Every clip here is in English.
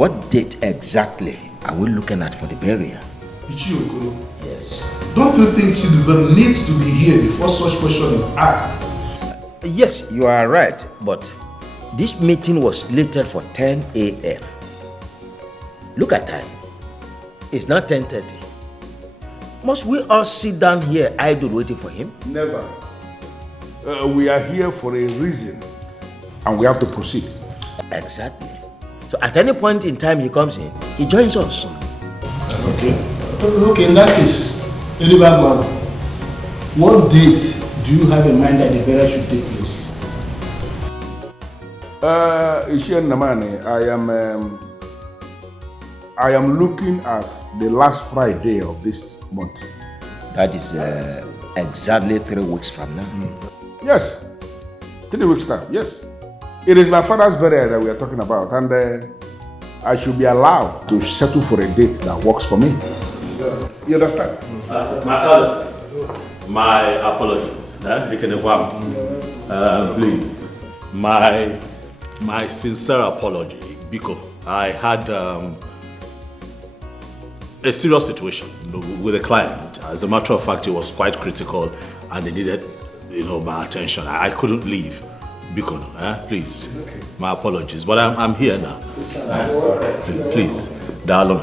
What date exactly are we looking at for the burial? Uche, Yes. don't you think Chidubem needs to be here before such question is asked? Yes, you are right, but this meeting was slated for 10 a.m. Look at time. It's now 10:30. Must we all sit down here idle waiting for him? Never. We are here for a reason, and we have to proceed. Exactly. So at any point in time he comes in, he joins us. Okay. Okay, in that case, Elibagwa, what date do you have in mind that the burial should take place? Ishian Namani, I am looking at the last Friday of this month. That is exactly 3 weeks from now. Yes, 3 weeks time, yes. It is my father's burial that we are talking about, and I should be allowed to settle for a date that works for me. You understand? My elders, my apologies. Please, my sincere apology, because I had a serious situation with a client. As a matter of fact, it was quite critical, and they needed, my attention. I couldn't leave. Biko, please. Okay. My apologies, but I'm here now. Please, Darlon.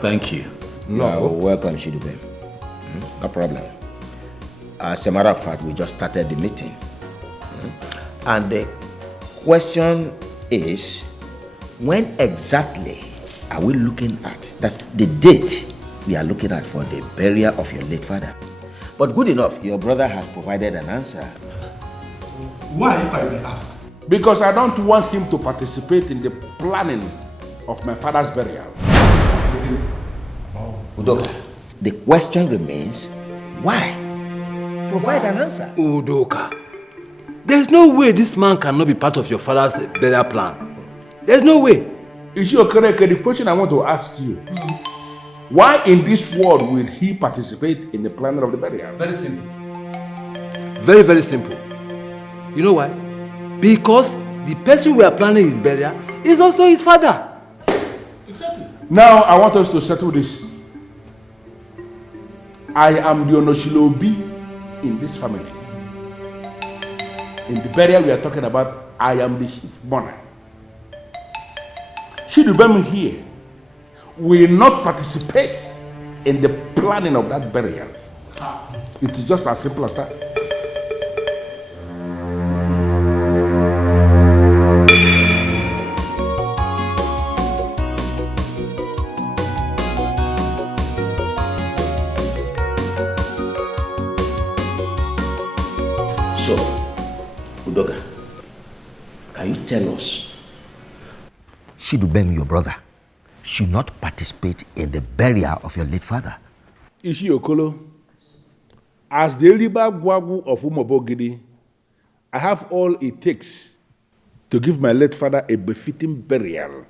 Thank you. No, welcome, Chidubem. No problem. As a matter of fact, we just started the meeting. And the question is, when exactly are we looking at? That's the date we are looking at for the burial of your late father. But good enough, your brother has provided an answer. Why, if I may ask? Because I don't want him to participate in the planning of my father's burial. Udoka, the question remains, why? Provide an answer. Udoka, there's no way this man cannot be part of your father's burial plan. There's no way. Ishiokere, the question I want to ask you, why in this world will he participate in the planning of the burial? Very simple. Very, very simple. You know why? Because the person we are planning his burial is also his father. Exactly. Now I want us to settle this. I am the Onoshilobi in this family. In the burial we are talking about, I am the chief mourner. Chidubem here will not participate in the planning of that burial. It is just as simple as that. So, Udoka, can you tell us, Chidubem, your brother, should not participate in the burial of your late father? Ishi Okolo, as the Eliba Gwagu of Umobogidi, I have all it takes to give my late father a befitting burial.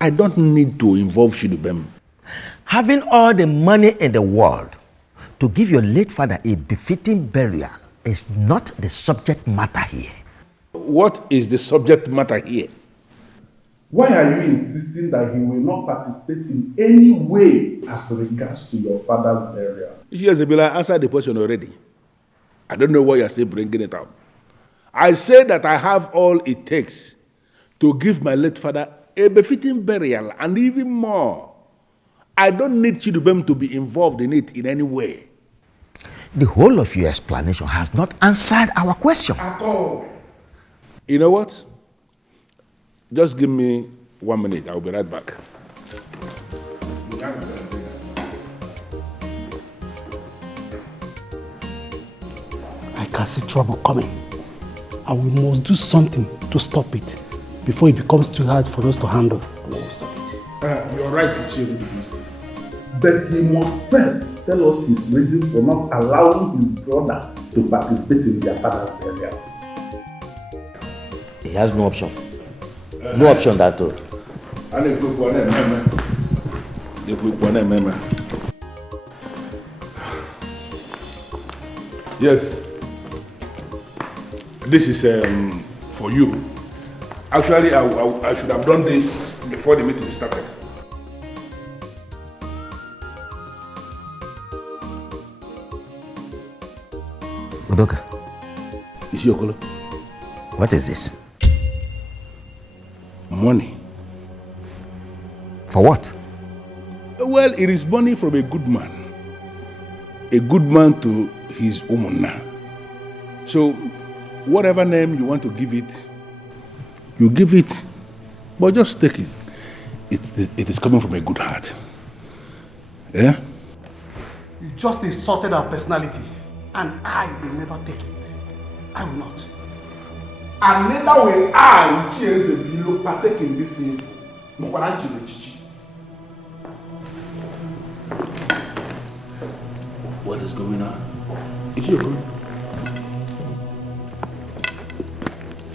I don't need to involve Chidubem. Having all the money in the world to give your late father a befitting burial is not the subject matter here. What is the subject matter here? Why are you insisting that he will not participate in any way as regards to your father's burial? Ishiyazebila answered the question already. I don't know why you're still bringing it up. I say that I have all it takes to give my late father a befitting burial, and even more. I don't need Chidubem to be involved in it in any way. The whole of your explanation has not answered our question. At all. You know what? Just give me 1 minute. I'll be right back. I can see trouble coming, and we must do something to stop it before it becomes too hard for us to handle. You're right, Uche. But he must first tell us his reason for not allowing his brother to participate in their father's burial. He has no option. No option at all. Yes. This is for you. Actually, I should have done this before the meeting started. Udoka, Isiokolo, what is this? money. For what? Well, it is money from a good man. A good man to his woman now. So, whatever name you want to give it, you give it, but just take it. It is coming from a good heart. Yeah? You just insulted our personality, and I will never take it. I will not. And neither will I, Uche Ezebilo, partake in this sin. Mokwaranchi Rechichi. What is going on? Is you good?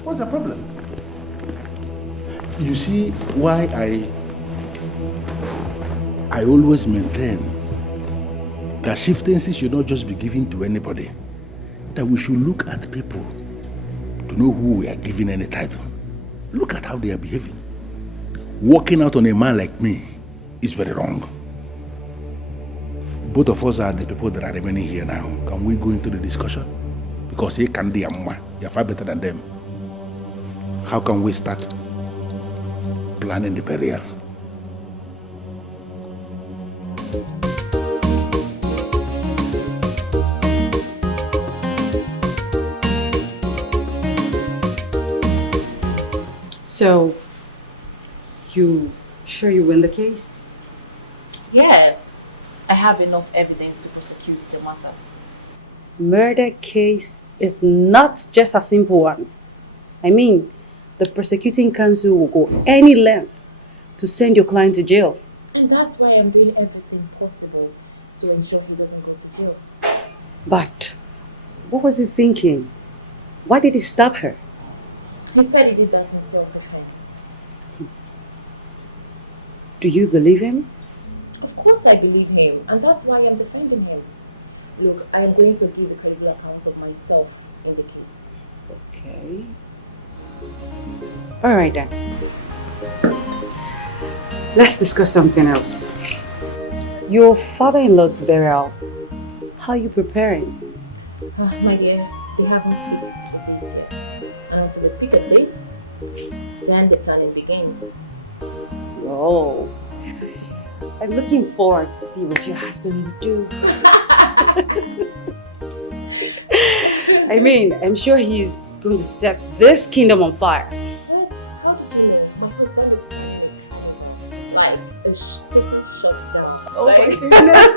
What's the problem? You see why I always maintain that chieftaincy should not just be given to anybody. That we should look at people to know who we are giving any title. Look at how they are behaving. Walking out on a man like me is very wrong. Both of us are the people that are remaining here now. Can we go into the discussion? Because he can be you're far better than them. How can we start planning the burial? So, you sure you win the case? Yes, I have enough evidence to prosecute the matter. Murder case is not just a simple one. I mean, the prosecuting counsel will go any length to send your client to jail. And that's why I'm doing everything possible to ensure he doesn't go to jail. But what was he thinking? Why did he stab her? He said he did that in self-defense. Do you believe him? Of course I believe him, and that's why I'm defending him. Look, I am going to give a credible account of myself in the case. Okay. All right then. Let's discuss something else. Your father-in-law's burial. How are you preparing? My dear, they haven't fixed the date yet. And until they pick a date, then the planning begins. Oh, I'm looking forward to see what your husband will do. I mean, I'm sure he's going to set this kingdom on fire. What? How do you know? My husband is planning like a total shutdown. Oh my goodness.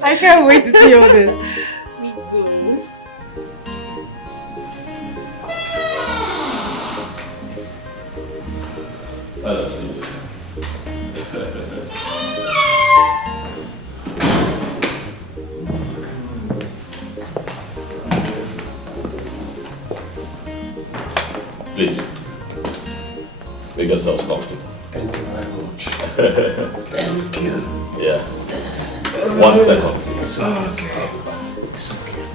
I can't wait to see all this. Me too. That's easy. Please, make yourselves comfortable. Thank you very much. Thank you. Yeah. 1 second. It's okay. It's okay.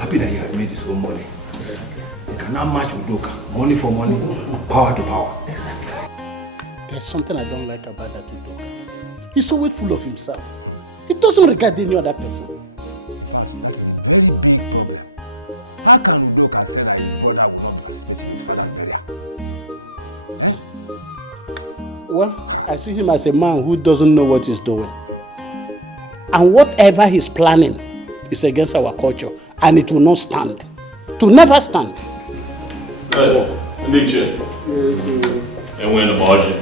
Happy that he has made his own money. He cannot match Udoka. Money for money, power to power. Exactly. There's something I don't like about that Udoka. He's always full of himself. He doesn't regard any other person. Very big problem. How can Udoka say that his brother will not participate in his father's burial? Well, I see him as a man who doesn't know what he's doing. And whatever he's planning is against our culture, and it will not stand. It will never stand. Hey, Nietzsche. And we're in the margin.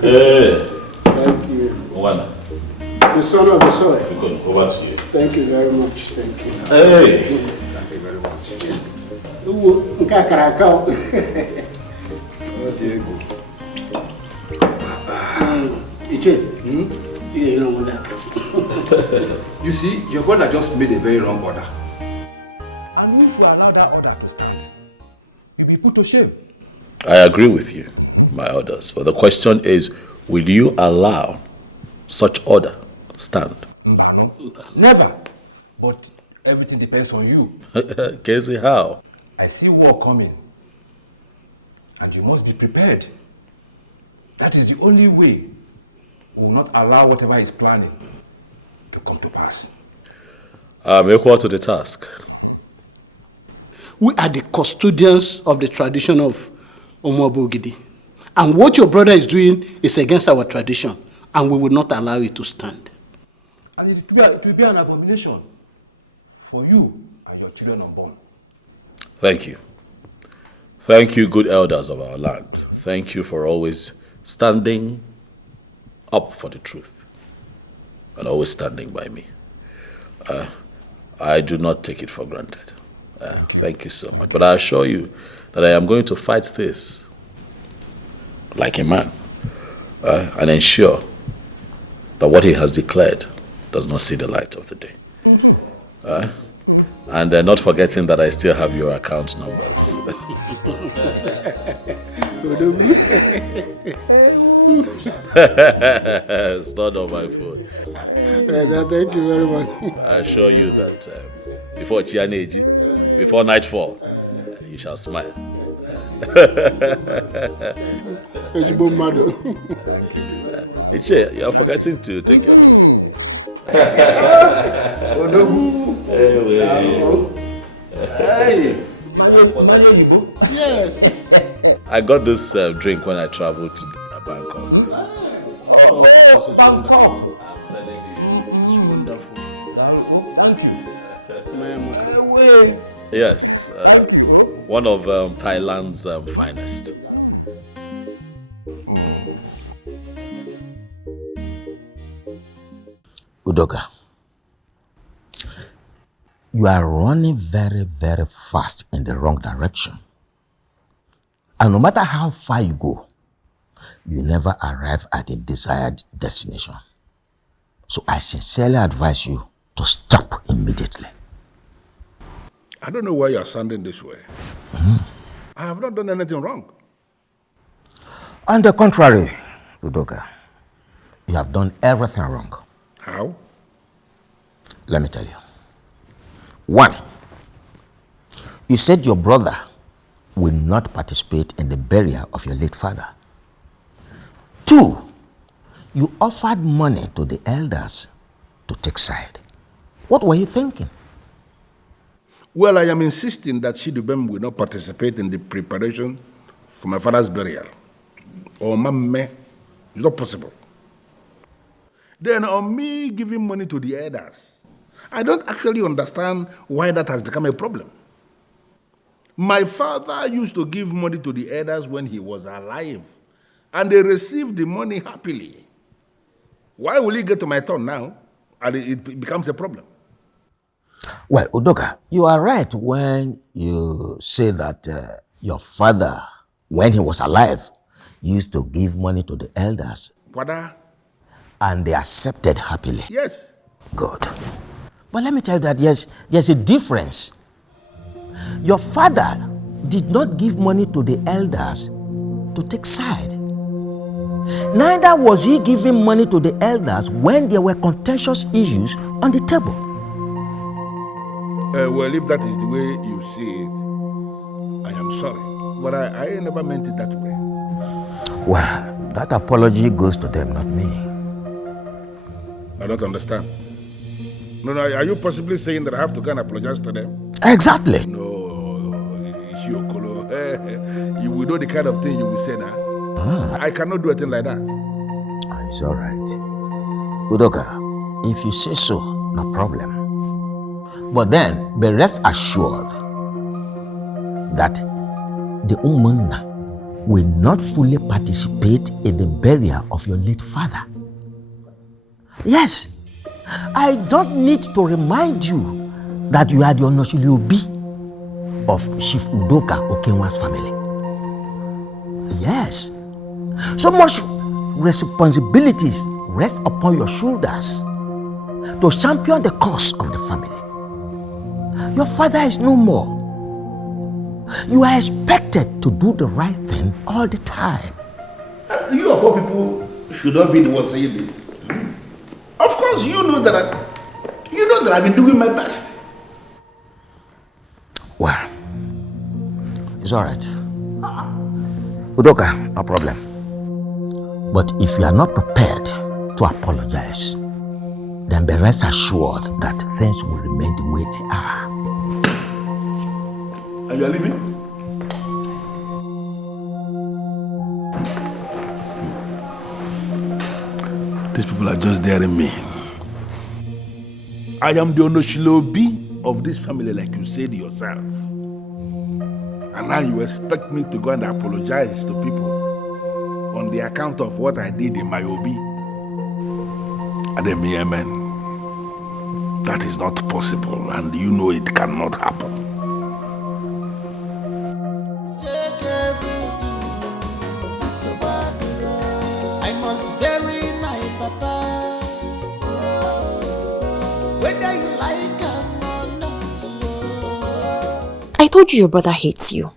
Hey. Thank you. One. The son of the soil. We could over to you. Thank you very much. Thank you. Hey. Thank you very much. Oh, Diego. Uche, you don't want that. You see, your brother just made a very wrong order. And if we allow that order to stand, you'll be put to shame. I agree with you, my orders. But the question is, will you allow such order stand? No, never. But everything depends on you. Casey, how? I see war coming. And you must be prepared. That is the only way we will not allow whatever is planning to come to pass. I'm equal to the task. We are the custodians of the tradition of Omobogidi. And what your brother is doing is against our tradition, and we will not allow it to stand. And it will be an abomination for you and your children unborn. Thank you. Thank you, good elders of our land. Thank you for always standing up for the truth and always standing by me. I do not take it for granted. Thank you so much. But I assure you that I am going to fight this like a man and ensure that what he has declared does not see the light of the day. And not forgetting that I still have your account numbers. It's not on my phone. Thank you very much. I assure you that before Chianeji, before nightfall, you shall smile. Uche, you are forgetting to take your drink. Yes. I got this drink when I traveled to Bangkok. Bangkok. I'm telling you. It's wonderful. Thank you. Yes, one of Thailand's finest. Udoka, you are running very, very fast in the wrong direction. And no matter how far you go, you never arrive at a desired destination. So I sincerely advise you to stop immediately. I don't know why you're sounding this way. I have not done anything wrong. On the contrary, Udoka, you have done everything wrong. How? Let me tell you. 1, you said your brother will not participate in the burial of your late father. 2, you offered money to the elders to take side. What were you thinking? Well, I am insisting that Shidubem will not participate in the preparation for my father's burial. Or Mamme, it's not possible. Then on me giving money to the elders, I don't actually understand why that has become a problem. My father used to give money to the elders when he was alive, and they received the money happily. Why will he get to my turn now, and it becomes a problem? Well, Udoka, you are right when you say that your father, when he was alive, used to give money to the elders. Father? And they accepted happily. Yes. Good. But let me tell you that there's a difference. Your father did not give money to the elders to take side. Neither was he giving money to the elders when there were contentious issues on the table. Well, if that is the way you see it, I am sorry. But I never meant it that way. Well, that apology goes to them, not me. I don't understand. No, are you possibly saying that I have to go and apologize to them? Exactly. No, Ishiokolo. You will know the kind of thing you will say now. I cannot do a thing like that. It's all right. Udoka, if you say so, no problem. But then, be rest assured that the Umunna will not fully participate in the burial of your late father. Yes, I don't need to remind you that you are the Onoshiliobi of Chief Udoka Okenwa's family. Yes, so much responsibilities rest upon your shoulders to champion the cause of the family. Your father is no more. You are expected to do the right thing all the time. You of all people should not be the one saying this. Of course, you know that I've been doing my best. Well, It's all right. Udoka, no problem. But if you are not prepared to apologize, then be rest assured that things will remain the way they are. And you are leaving? These people are just daring me. I am the Onoshilobi of this family, like you said yourself. And now you expect me to go and apologize to people on the account of what I did in my obi. Ademi, amen. That is not possible, and you know it cannot happen. Take everything, it's about the road. I must bury my papa. Whether you like him or not. I told you your brother hates you,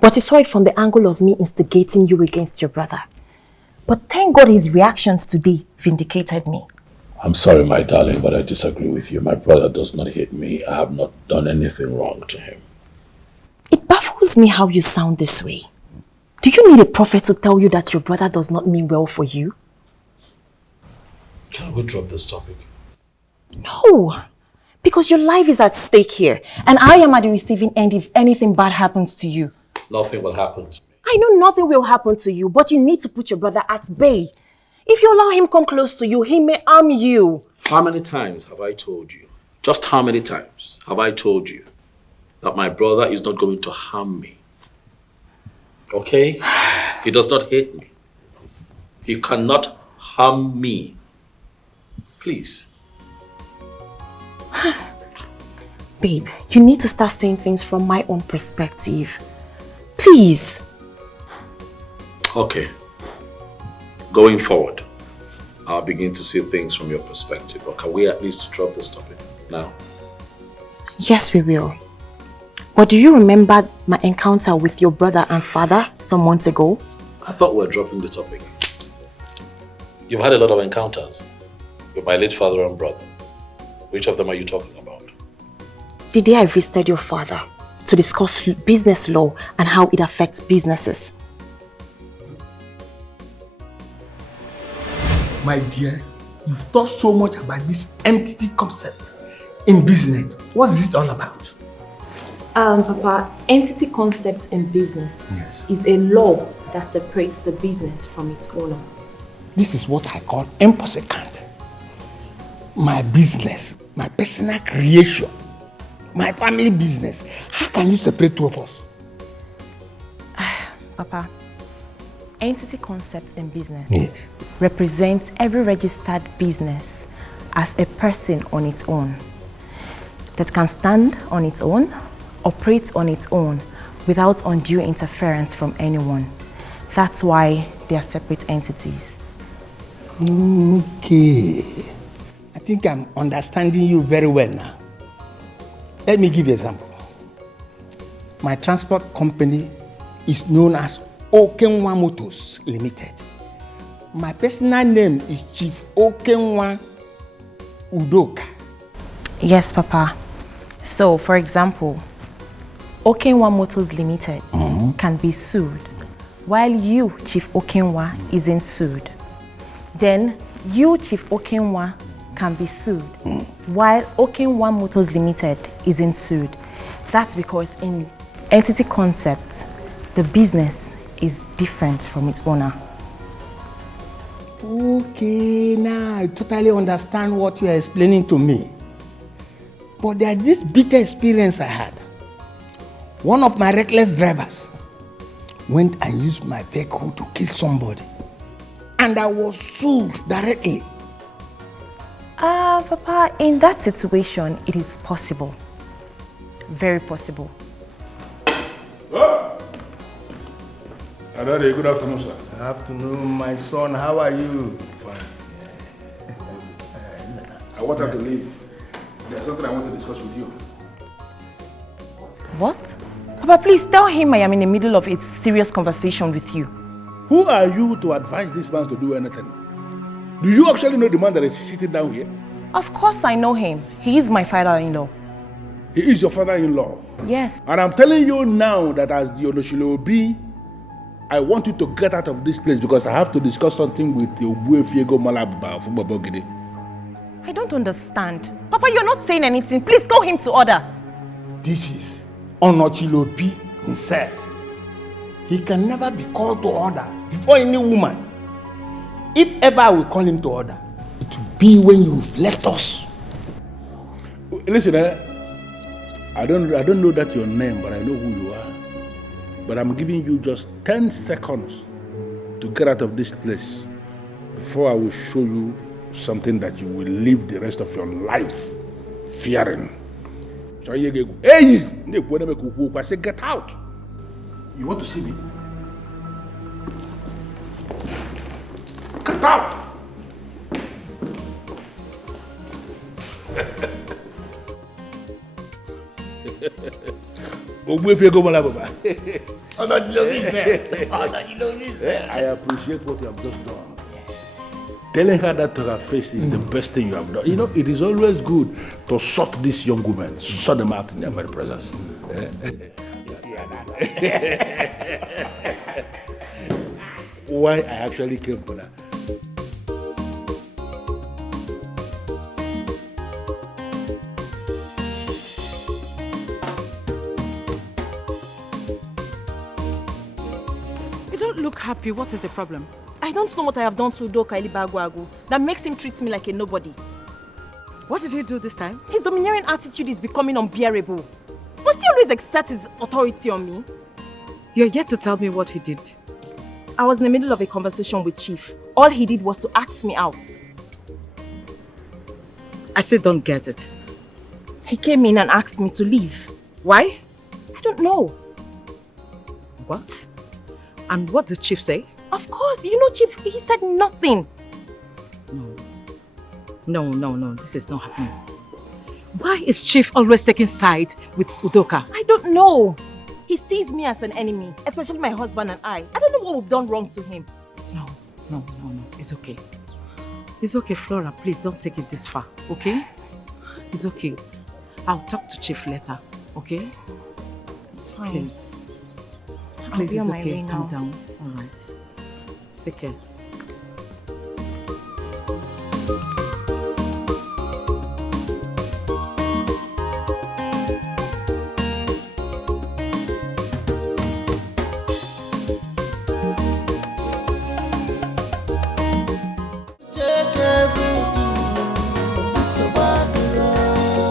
but he saw it from the angle of me instigating you against your brother. But thank God his reactions today vindicated me. I'm sorry, my darling, but I disagree with you. My brother does not hate me. I have not done anything wrong to him. It baffles me how you sound this way. Do you need a prophet to tell you that your brother does not mean well for you? Can we drop this topic? No, because your life is at stake here, and I am at the receiving end if anything bad happens to you. Nothing will happen to me. I know nothing will happen to you, but you need to put your brother at bay. If you allow him come close to you, he may harm you. How many times have I told you, just how many times have I told you that my brother is not going to harm me? Okay? He does not hate me. He cannot harm me. Please. Babe, you need to start saying things from my own perspective. Please. Okay. Going forward, I'll begin to see things from your perspective. But can we at least drop this topic now? Yes, we will. But do you remember my encounter with your brother and father some months ago? I thought we were dropping the topic. You've had a lot of encounters with my late father and brother. Which of them are you talking about? The day I visited your father to discuss business law and how it affects businesses. My dear, you've talked so much about this entity concept in business. What's this all about? Papa, entity concept in business is a law that separates the business from its owner. This is what I call impossible. My business, my personal creation, my family business. How can you separate two of us? Papa, entity concept in business Yes. represents every registered business as a person on its own that can stand on its own, operate on its own without undue interference from anyone. That's why they are separate entities. Okay. I think I'm understanding you very well now. Let me give you an example. My transport company is known as Okenwa Motors Limited. My personal name is Chief Okenwa Udoka. Yes, Papa. So, for example, Okenwa Motors Limited can be sued, while you, Chief Okenwa, isn't sued. Then, you, Chief Okenwa, can be sued, while Okenwa Motors Limited isn't sued. That's because in entity concept, the business is different from its owner. Okay, now I totally understand what you are explaining to me. But there's this bitter experience I had. One of my reckless drivers went and used my vehicle to kill somebody. And I was sued directly. Papa, in that situation, it is possible. Very possible. Adade, good afternoon, sir. Good afternoon, my son. How are you? Fine. I want her to leave. There's something I want to discuss with you. What? Papa, please tell him I am in the middle of a serious conversation with you. Who are you to advise this man to do anything? Do you actually know the man that is sitting down here? Of course I know him. He is my father-in-law. He is your father-in-law. Yes. And I'm telling you now that as the Onoshilobi, I want you to get out of this place because I have to discuss something with the Obuefiego Malabba from Babogide. I don't understand. Papa, you're not saying anything. Please call him to order. This is Onochilobi himself. He can never be called to order before any woman. If ever I will call him to order, it will be when you've left us. Listen, I don't know that your name, but I know who you are. But I'm giving you just 10 seconds to get out of this place before I will show you something that you will live the rest of your life fearing. So hey, I say get out. You want to see me? Get out. I appreciate what you have just done. Telling her that to her face is the best thing you have done. You know, it is always good to shock these young women, shut them out in their very presence. Why I actually came for that. You don't look happy. What is the problem? I don't know what I have done to Udoka Ilibagwagu that makes him treat me like a nobody. What did he do this time? His domineering attitude is becoming unbearable. Must he always exert his authority on me? You're yet to tell me what he did. I was in the middle of a conversation with Chief. All he did was to ask me out. I still don't get it. He came in and asked me to leave. Why? I don't know. What? And what did Chief say? Of course, you know Chief, he said nothing. No, this is not happening. Why is Chief always taking sides with Udoka? I don't know. He sees me as an enemy, especially my husband and I. I don't know what we've done wrong to him. No, it's okay. It's okay, Flora, please don't take it this far, okay? It's okay. I'll talk to Chief later, okay? It's fine. Please. I'll be Please, on it's my okay, way now. calm down. All right. Take care. Take everything, it's a water.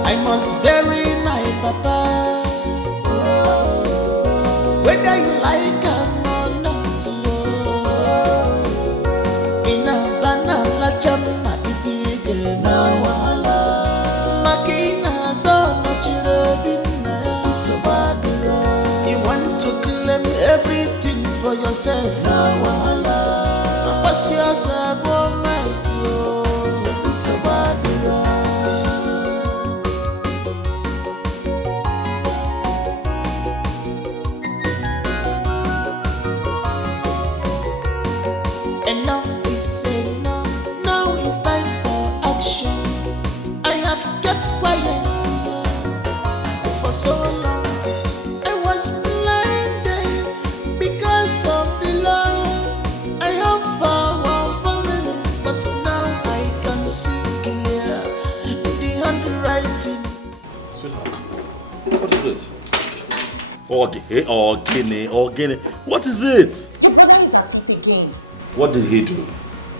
I must bury my papa. Whether you like him or not, in a banana chama if you get now. Makina so much loving, it's a water. You want to claim everything for yourself now. What's yours? It's a water. Enough is enough. Now it's time for action. I have kept quiet for so long. I was blinded because of the love I have for our family. But now I can see clear the handwriting. Sweetheart, what is it? Organic. What is it? Your brother is at it again. What did he do?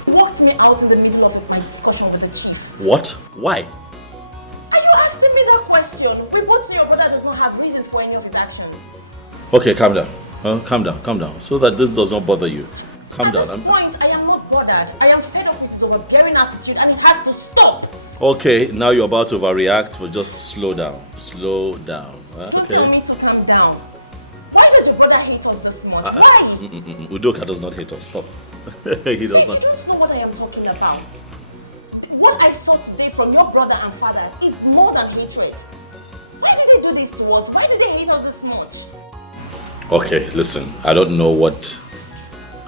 He walked me out in the middle of my discussion with the Chief. What? Why? Are you asking me that question? We both know your brother does not have reasons for any of his actions. Okay, calm down. Calm down. So that this does not bother you. Calm down. At this point, I am not bothered. I am fed up with his overbearing attitude and it has to stop. Okay, now you're about to overreact, but just slow down. Slow down. Okay? Tell me to calm down. Why does your brother hate us this much? Why? Udoka does not hate us. Stop. He does not. You don't know what I am talking about. What I saw today from your brother and father is more than hatred. Why did they do this to us? Why do they hate us this much? Okay, listen. I don't know what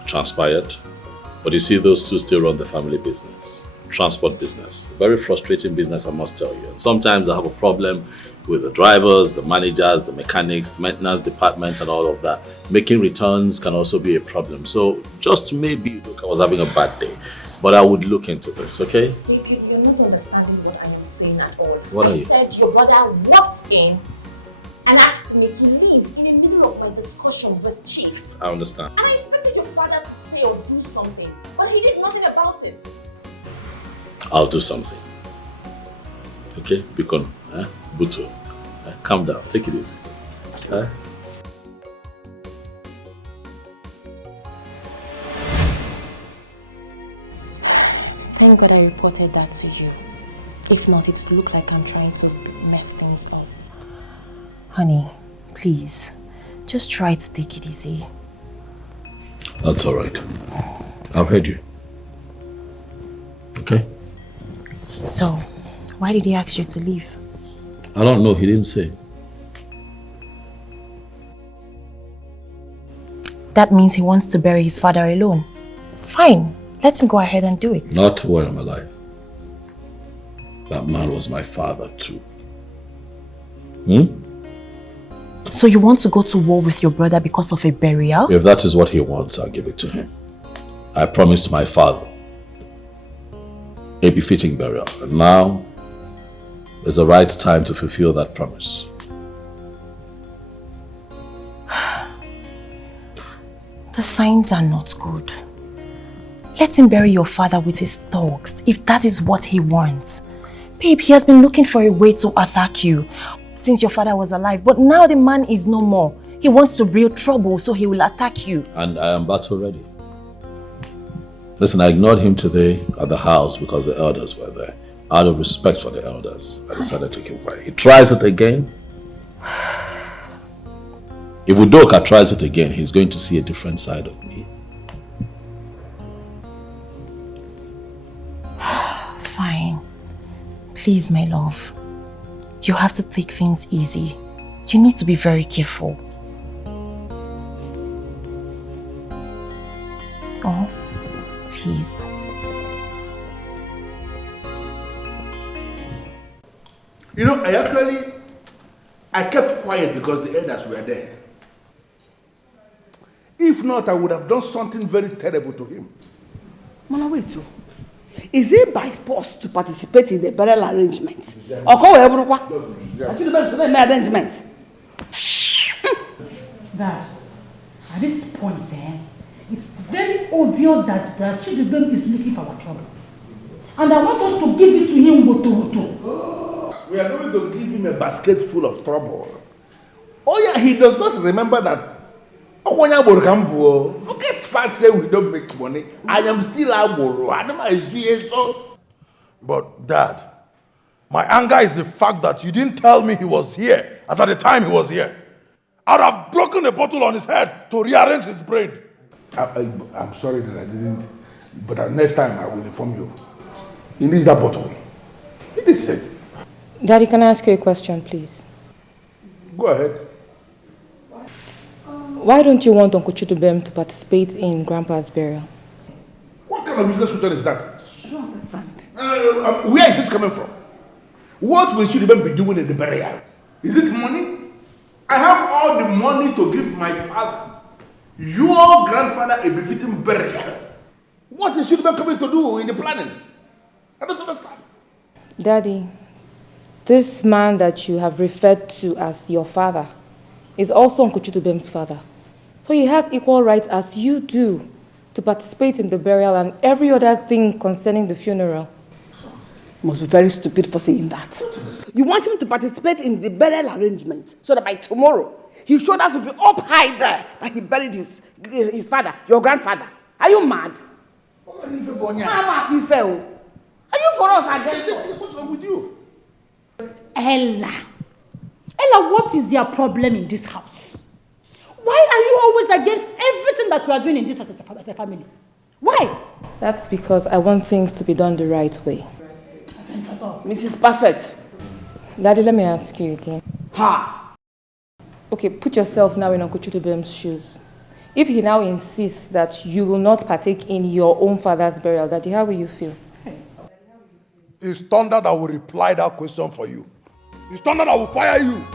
transpired, but you see, those two still run the family business. Transport business. Very frustrating business, I must tell you. And sometimes I have a problem with the drivers, the managers, the mechanics, maintenance department, and all of that. Making returns can also be a problem. So just maybe look, I was having a bad day, but I would look into this, okay? You're not understanding what I am saying at all. What are you? I said your brother walked in and asked me to leave in the middle of my discussion with Chief. I understand. And I expected your father to say or do something, but he did nothing about it. I'll do something. Okay? Bikon, Buto, calm down, take it easy. Thank God I reported that to you. If not, it would look like I'm trying to mess things up. Honey, please, just try to take it easy. That's all right. I've heard you. Okay? So, why did he ask you to leave? I don't know, he didn't say. That means he wants to bury his father alone. Fine, let him go ahead and do it. Not while I'm alive. That man was my father too. So you want to go to war with your brother because of a burial? If that is what he wants, I'll give it to him. I promised my father a befitting burial, and now is the right time to fulfill that promise. The signs are not good. Let him bury your father with his thugs if that is what he wants. Babe, he has been looking for a way to attack you since your father was alive, but now the man is no more. He wants to breed trouble, so he will attack you. And I am battle ready. Listen, I ignored him today at the house because the elders were there. Out of respect for the elders, I decided to keep quiet. He tries it again. If Udoka tries it again, he's going to see a different side of me. Fine. Please, my love. You have to take things easy. You need to be very careful. Oh, please. You know, I kept quiet because the elders were there. If not, I would have done something very terrible to him. Mama, wait. Is it by force to participate in the burial arrangement? Or call everyone? Actually, the arrangement. Dad, at this point, it's very obvious that Brother Chidubem is looking for our trouble. And I want us to give it to him woto. We are going to give him a basket full of trouble. Oh yeah, he does not remember that. Forget facts, say we don't make money. I am still so. But Dad, my anger is the fact that you didn't tell me he was here as at the time he was here. I'd have broken a bottle on his head to rearrange his brain. I'm sorry that I didn't, but next time I will inform you. He needs that bottle. It is said. Daddy, can I ask you a question, please? Go ahead. Why don't you want Uncle Chidubem to participate in Grandpa's burial? What kind of business question is that? I don't understand. Where is this coming from? What will Chidubem be doing in the burial? Is it money? I have all the money to give my father, your grandfather, a befitting burial. What is Chidubem coming to do in the planning? I don't understand. Daddy, this man that you have referred to as your father is also Uncle Chidubem's father. So he has equal rights as you do to participate in the burial and every other thing concerning the funeral. You must be very stupid for saying that. You want him to participate in the burial arrangement so that by tomorrow his shoulders will be up high there that he buried his father, your grandfather. Are you mad? Are you for us again? What's wrong with you? Ella, what is your problem in this house? Why are you always against everything that we are doing in this as a family? Why? That's because I want things to be done the right way. Mrs. Perfect. Daddy, let me ask you again. Ha! Okay, put yourself now in Uncle Chidubem's shoes. If he now insists that you will not partake in your own father's burial, Daddy, how will you feel? It's Thunder that will reply that question for you. It's thunder that will fire you.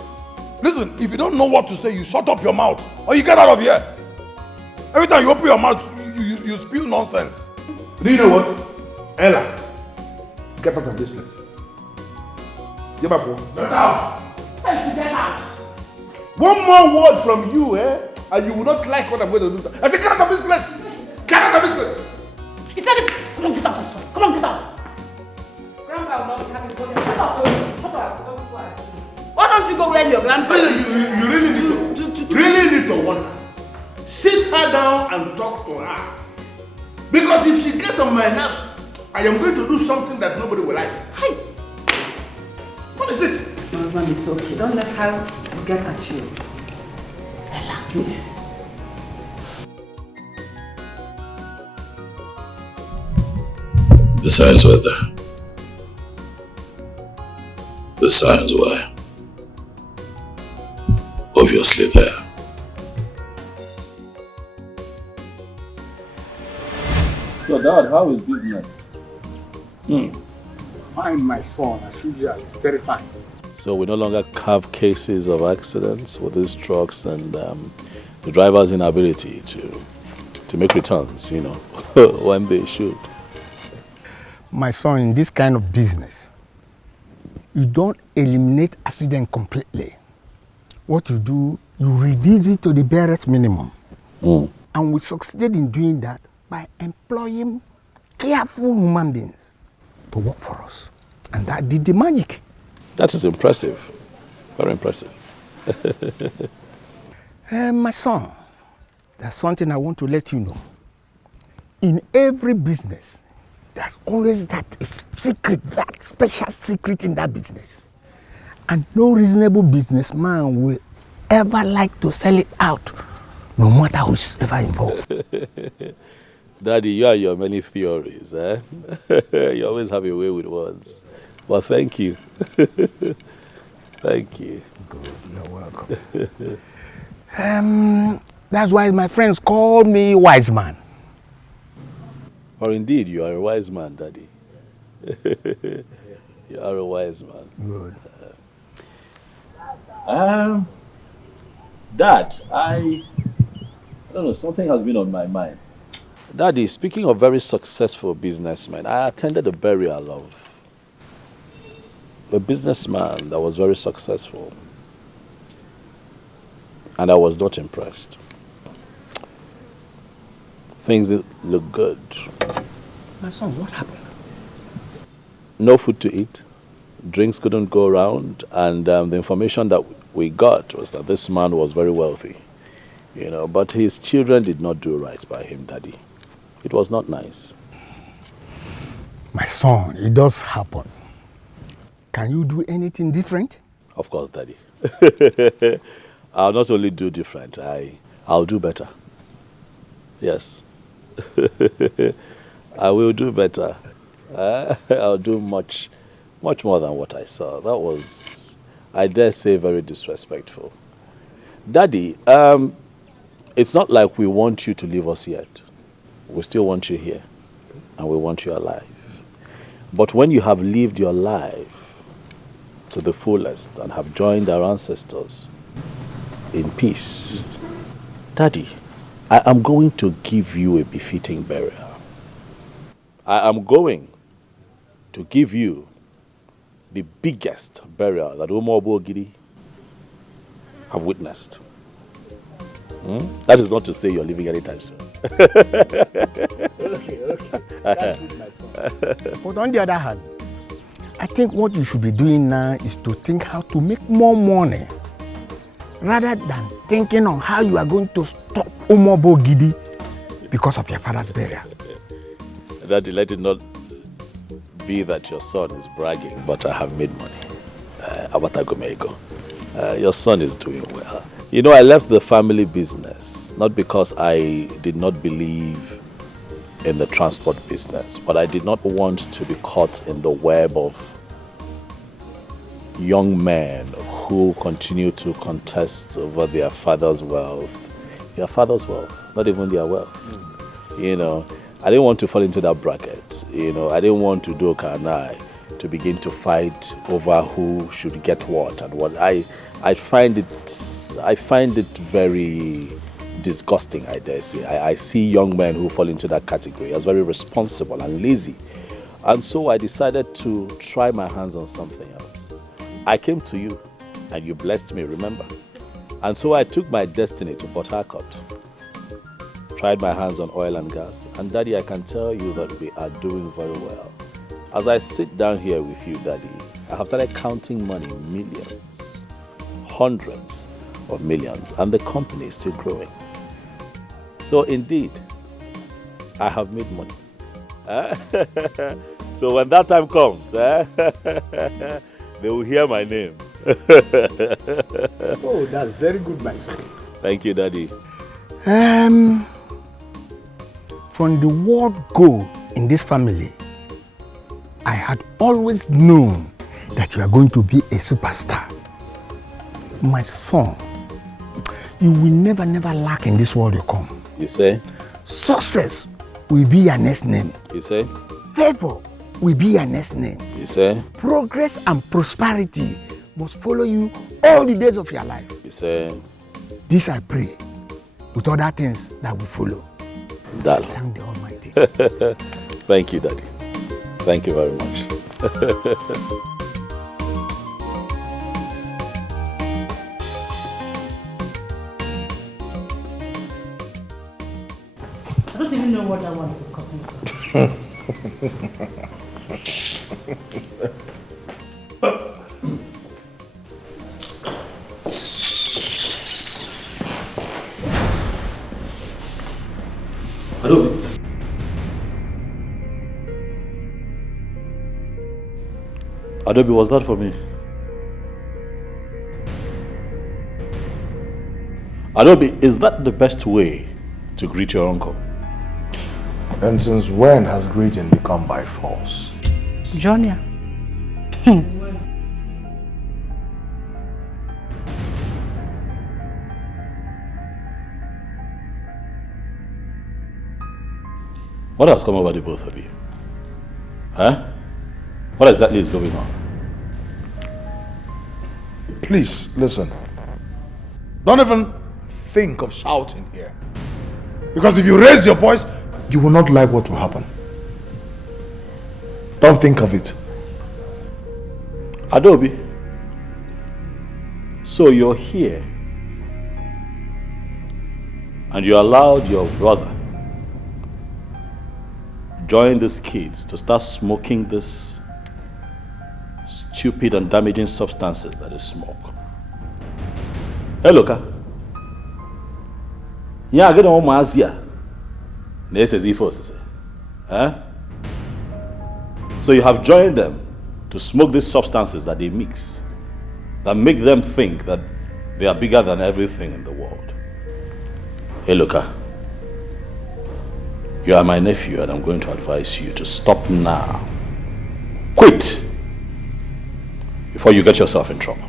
Listen, if you don't know what to say, you shut up your mouth or you get out of here. Every time you open your mouth, you spew nonsense. Do you know what? Ella, get out of this place. Get out. Get out. Get out. One more word from you, and you will not like what I'm going to do. I said, get out of this place. Get out of this place. He said, come on, get out. Come on, get out. Grandpa will not be happy for you. Shut up. Why don't you go where your grandpa is? You really need to warn her. Sit her down and talk to her. Because if she gets on my nerves, I am going to do something that nobody will like. Hi. What is this? My husband, it's okay. Don't let her get at you. Ella, please. The signs were there. The signs were obviously there. So Dad, how is business? Fine, my son, as usual, very fine. So we no longer have cases of accidents with these trucks and the driver's inability to make returns, you know, when they should. My son, in this kind of business, you don't eliminate accident completely. What you do, you reduce it to the barest minimum. And we succeeded in doing that by employing careful human beings to work for us. And that did the magic. That is impressive. Very impressive. My son, there's something I want to let you know. In every business, there's always that secret, that special secret in that business. And no reasonable businessman will ever like to sell it out, no matter who's ever involved. Daddy, you and your many theories, eh? You always have a way with words. Well, thank you. Thank you. Good, you're welcome. That's why my friends call me wise man. Or indeed, you are a wise man, Daddy. You are a wise man. Good. Dad, I don't know, something has been on my mind. Daddy, speaking of very successful businessmen, I attended a burial of a businessman that was very successful. And I was not impressed. Things didn't look good. My son, what happened? No food to eat. Drinks couldn't go around. And the information that we got was that this man was very wealthy. You know, but his children did not do right by him, Daddy. It was not nice. My son, it does happen. Can you do anything different? Of course, Daddy. I'll not only do different, I'll do better. Yes. I will do better. I'll do much more than what I saw. That was, I dare say, very disrespectful. Daddy, it's not like we want you to leave us yet. We still want you here, and we want you alive. But when you have lived your life to the fullest and have joined our ancestors in peace, Daddy, I am going to give you a befitting burial. I am going to give you the biggest burial that Umobo Gidi have witnessed. That is not to say you're leaving anytime soon. Okay. That's good, my son. But on the other hand, I think what you should be doing now is to think how to make more money rather than thinking on how you are going to stop Umobo Gidi because of your father's burial. Daddy, let it not be that your son is bragging, but I have made money. Abatagomego. Your son is doing well. You know, I left the family business, not because I did not believe in the transport business, but I did not want to be caught in the web of young men who continue to contest over their father's wealth. Their father's wealth, not even their wealth. You know, I didn't want to fall into that bracket. You know, I didn't want to do Kanai to begin to fight over who should get what and what. I find it very disgusting, I dare say. I see young men who fall into that category as very responsible and lazy. And so I decided to try my hands on something else. I came to you and you blessed me, remember? And so I took my destiny to Port Harcourt. Tried my hands on oil and gas. And Daddy, I can tell you that we are doing very well. As I sit down here with you, Daddy, I have started counting money, millions, hundreds of millions, and the company is still growing. So indeed, I have made money. So when that time comes, they will hear my name. Oh, that's very good, my son. Thank you, Daddy. From the word go in this family, I had always known that you are going to be a superstar. My son, you will never lack in this world you come. You say? Success will be your next name. You say? Favor will be your next name. You say? Progress and prosperity must follow you all the days of your life. You say? This I pray, with other things that will follow. Dad. Thank the Almighty. Thank you, Daddy. Thank you very much. I don't even know what that one is discussing. Adobe, was that for me? Adobe, is that the best way to greet your uncle? And since when has greeting become by force? Junior. What has come over the both of you? Huh? What exactly is going on? Please, listen. Don't even think of shouting here. Because if you raise your voice, you will not like what will happen. Don't think of it. Adobe, so you're here and you allowed your brother join these kids to start smoking this stupid and damaging substances that is smoke. Hey, look. Yeah, I get on my Asia. This is E4. So you have joined them to smoke these substances that they mix, that make them think that they are bigger than everything in the world. Hey, look. You are my nephew and I'm going to advise you to stop now. Quit! Before you get yourself in trouble.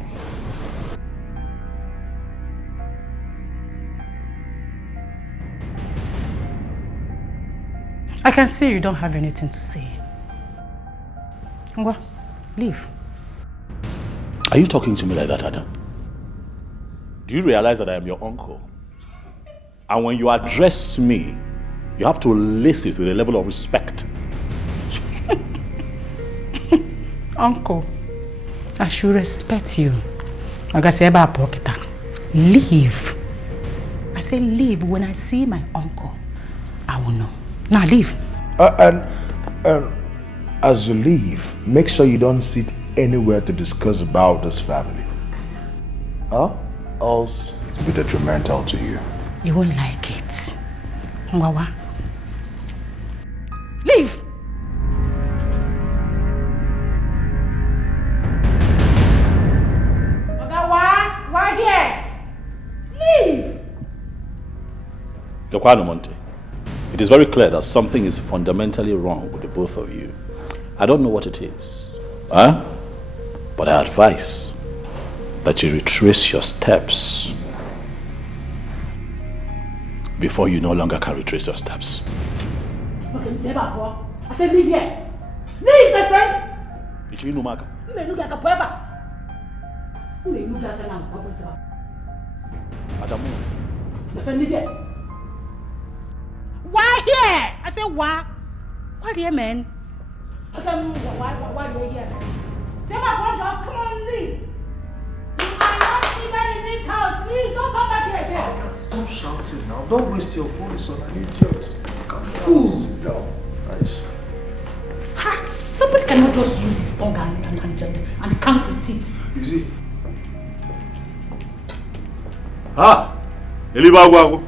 I can see you don't have anything to say. Ngwa, leave. Are you talking to me like that, Adam? Do you realize that I am your uncle? And when you address me, you have to lace it with a level of respect. Uncle, I should respect you. Leave. I say leave. When I see my uncle, I will know. Now leave. And as you leave, make sure you don't sit anywhere to discuss about this family. Huh? Else it will be detrimental to you. You won't like it. Ngwawa. Leave! Why here? Leave! Yokwano Monte, it is very clear that something is fundamentally wrong with the both of you. I don't know what it is. But I advise that you retrace your steps before you no longer can retrace your steps. Okay, I said leave here. Leave, my friend! Numaka. Adamu. Why here? I said why? Why here, man? Adamu, why here? Say my brother, come on, leave. You are not even in this house. Please don't come back here again. Stop shouting now. Don't waste your voice on an idiot. Fool. Sit down. Nice. Ha! Somebody cannot just use his organ and count his teeth. You see? Ah! Elibagwago.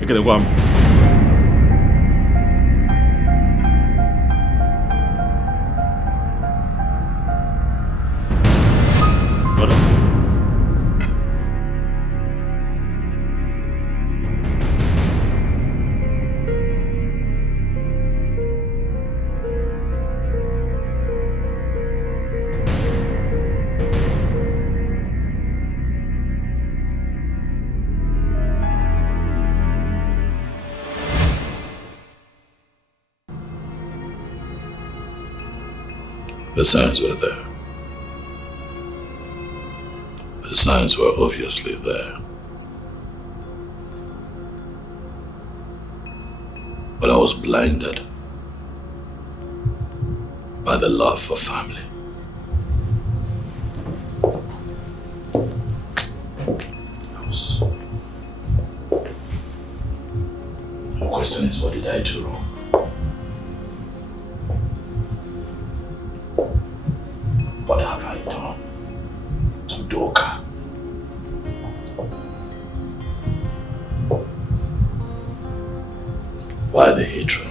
Ekele kwam. The signs were there. The signs were obviously there. But I was blinded by the love for family. The question is, what did I do wrong? What have I done to Doka? Why the hatred?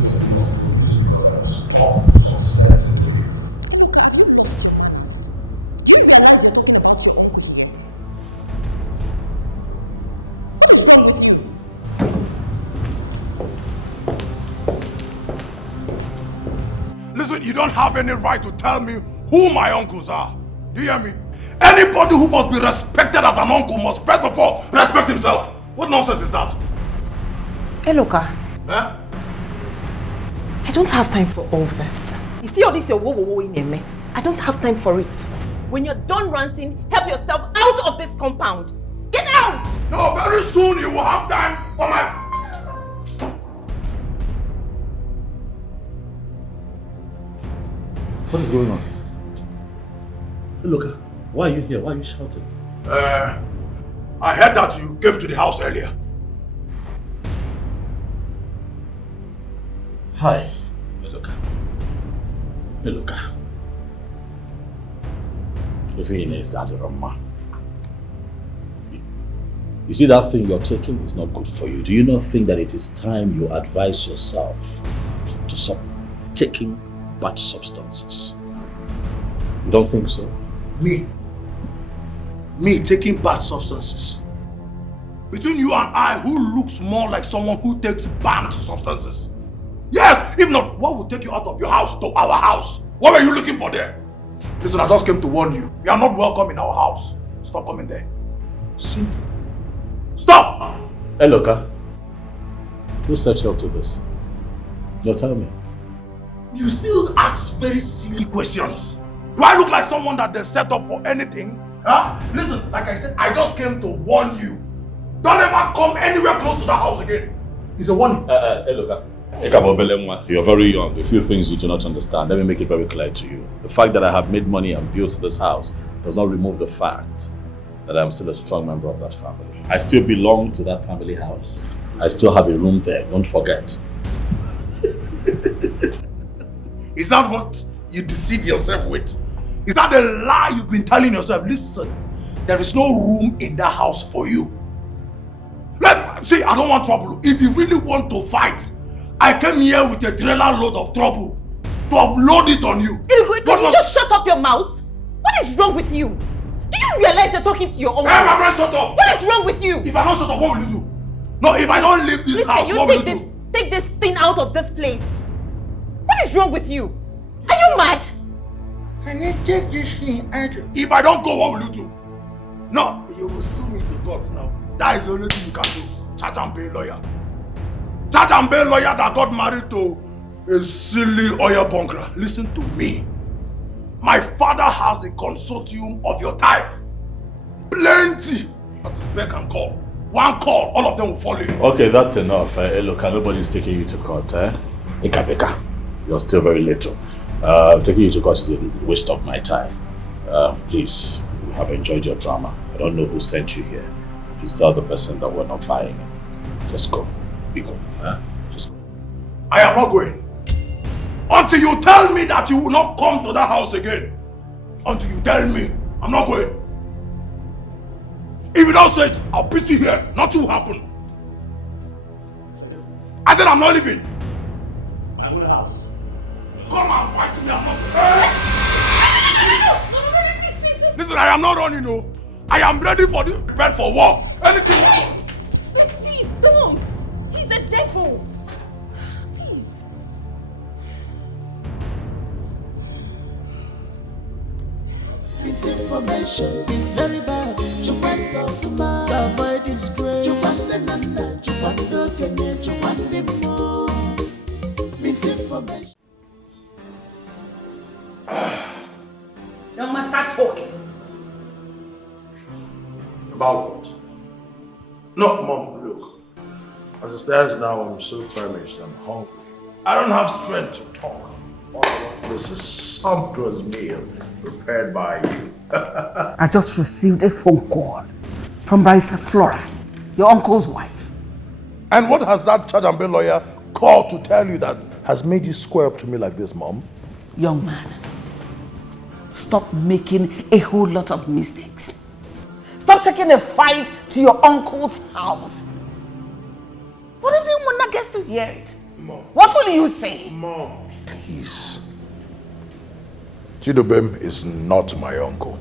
Listen, you must do this because I must pump some sense into you. What's wrong with you? Listen, you don't have any right to tell me who my uncles are. Do you hear me? Anybody who must be respected as an uncle must first of all respect himself. What nonsense is that? Eloka. Huh? I don't have time for all this. You see all this your wo in me? I don't have time for it. When you're done ranting, help yourself out of this compound. Get out! No, very soon you will have time for my... What is going on? Hey, look, why are you here? Why are you shouting? I heard that you came to the house earlier. Hi. Hey, look. Hey, look. If you're in a Zadirama, you see that thing you're taking is not good for you. Do you not think that it is time you advise yourself to stop taking bad substances? You don't think so? Me taking bad substances? Between you and I, who looks more like someone who takes banned substances? Yes, if not, what would take you out of your house to our house? What were you looking for there? Listen, I just came to warn you. You are not welcome in our house. Stop coming there. Simple. Stop! Hey, look, who set you up to this? No, tell me. You still ask very silly questions. Do I look like someone that they set up for anything? Huh? Listen, like I said, I just came to warn you. Don't ever come anywhere close to the house again. It's a warning. Hey, look, you're very young. A few things you do not understand. Let me make it very clear to you. The fact that I have made money and built this house does not remove the fact that I'm still a strong member of that family. I still belong to that family house. I still have a room there, don't forget. Is that what you deceive yourself with? Is that the lie you've been telling yourself? Listen, there is no room in that house for you. See, I don't want trouble. If you really want to fight, I came here with a trailer load of trouble to upload it on you. Can you just shut up your mouth? What is wrong with you? Do you realize you're talking to your own? Hey, my friend, shut up! What is wrong with you? If I don't shut up, what will you do? No, if I don't leave this house, what will you do? Take this thing out of this place. What is wrong with you? Are you mad? I need to take this thing out. If I don't go, what will you do? No, you will sue me to court now. That is the only thing you can do. Charge and pay lawyer. Charge and pay lawyer that got married to a silly oil bunker. Listen to me. My father has a consortium of your type. Plenty. That's beck and call. One call, all of them will fall in. Okay, that's enough. Look, nobody's taking you to court. Beka. You're still very little. Taking you to court is a waste of my time. Please, we have enjoyed your drama. I don't know who sent you here. Please tell the person that we're not buying it. Just go. Be go. Just go. I am not going. Until you tell me that you will not come to that house again. Until you tell me, I'm not going. If you don't say it, I'll beat you here. Nothing will happen. I said I'm not leaving. My own house. Come and fight me, I'm not. Listen, I am not running, no. I am ready for this bed for war. Anything will. Please don't. He's a devil. Please. Misinformation is very bad. You want something to avoid disgrace. You want the nana, you want the Kenya, you want the more. Misinformation. You must start talking. About what? No, Mom, look. As it stands now, I'm so famished, I'm hungry. I don't have strength to talk. All I want is a sumptuous meal prepared by you. I just received a phone call from Barrister Flora, your uncle's wife. And what has that charge and bail lawyer called to tell you that has made you square up to me like this, Mom? Young man, stop making a whole lot of mistakes. Stop taking a fight to your uncle's house. What if the woman gets to hear it? Mom. What will you say? Mom, please. Chidubem is not my uncle.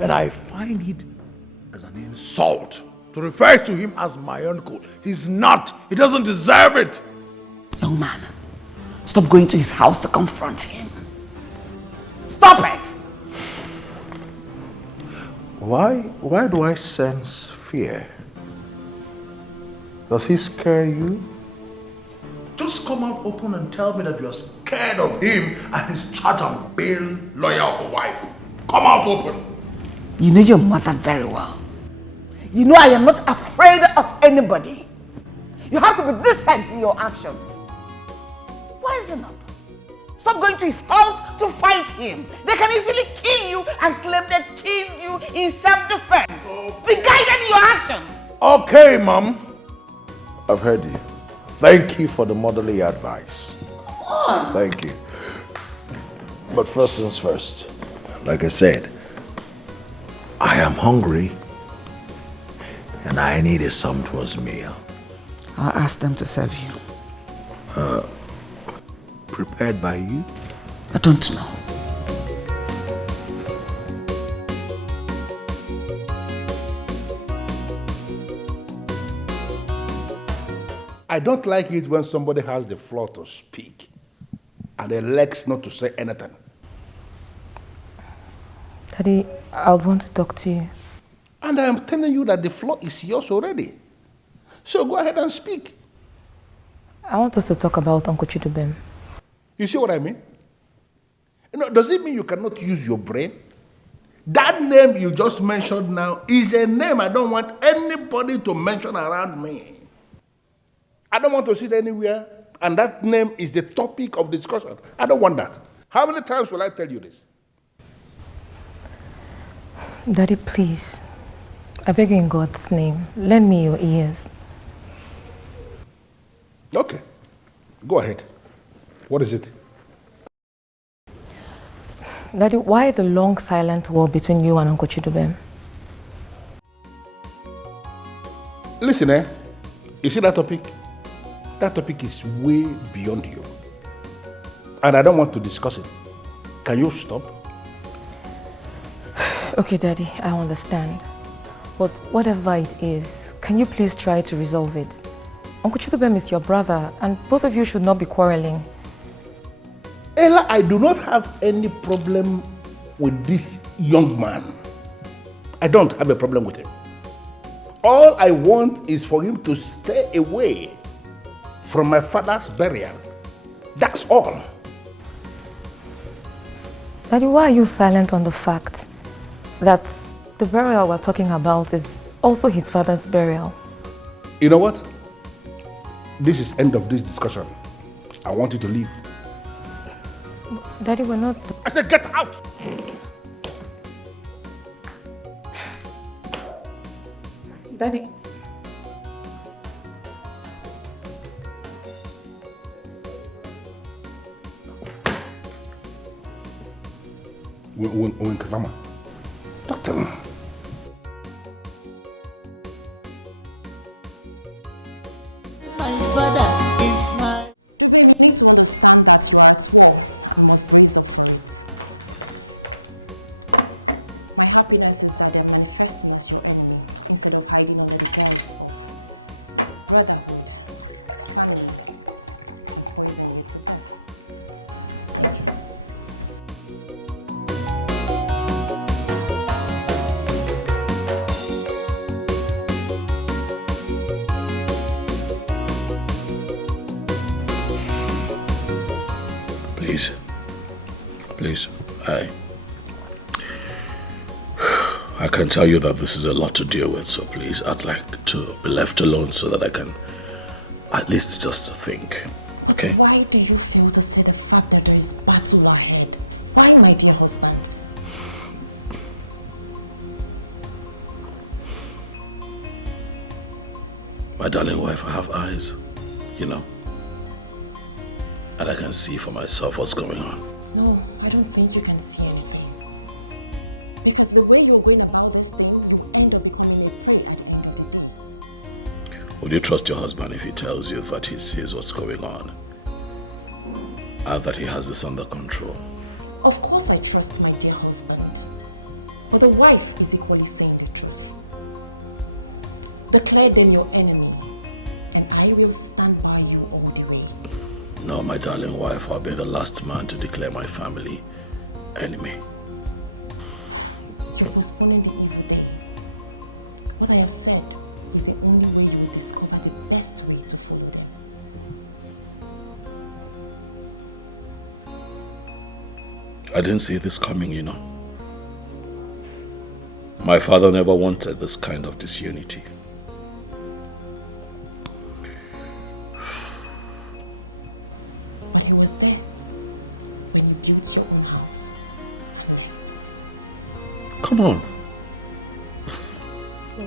And I find it as an insult to refer to him as my uncle. He's not. He doesn't deserve it. Young man, stop going to his house to confront him. Stop it! Why do I sense fear? Does he scare you? Just come out open and tell me that you're scared of him and his charge and bail lawyer of a wife. Come out open. You know your mother very well. You know I am not afraid of anybody. You have to be decent in your actions. Wisen up. Stop going to his house to fight him. They can easily kill you and claim they killed you in self-defense. Be guided in your actions. Okay, Mom. I've heard you. Thank you for the motherly advice. Come on. Thank you. But first things first, like I said, I am hungry and I need a sumptuous meal. I'll ask them to serve you. Prepared by you? I don't know. I don't like it when somebody has the floor to speak and the legs not to say anything. Daddy, I want to talk to you. And I am telling you that the floor is yours already. So go ahead and speak. I want us to talk about Uncle Chidubem. You see what I mean? You know, does it mean you cannot use your brain? That name you just mentioned now is a name I don't want anybody to mention around me. I don't want to sit anywhere and that name is the topic of discussion. I don't want that. How many times will I tell you this? Daddy, please. I beg you in God's name, lend me your ears. Okay. Go ahead. What is it? Daddy, why the long silent war between you and Uncle Chidubem? Listen, you see that topic? That topic is way beyond you. And I don't want to discuss it. Can you stop? Okay, Daddy, I understand. But whatever it is, can you please try to resolve it? Uncle Chidubem is your brother, and both of you should not be quarreling. Ella, I do not have any problem with this young man. I don't have a problem with him. All I want is for him to stay away from my father's burial. That's all. Daddy, why are you silent on the fact that the burial we're talking about is also his father's burial? You know what? This is end of this discussion. I want you to leave. Daddy, we're not... I said get out! Daddy... Mama. Doctor. My father is my... My happiness is that they're manifesting as your enemy instead of hiding on them ends. Please, I can tell you that this is a lot to deal with, so please, I'd like to be left alone so that I can at least just think, okay? Why do you feel to say the fact that there is battle ahead? Why, my dear husband? My darling wife, I have eyes, you know, and I can see for myself what's going on. No, I don't think you can see anything. Because the way you bring about this thing, end up becoming a Would you trust your husband if he tells you that he sees what's going on and that he has this under control? Of course I trust my dear husband. But the wife is equally saying the truth. Declare them your enemy, and I will stand by you all the way. No, my darling wife, I'll be the last man to declare my family enemy. You're postponing the evil day. What I have said is the only way you will discover the best way to follow them. I didn't see this coming, you know. My father never wanted this kind of disunity. But he was there when you built your own house and left. Come on.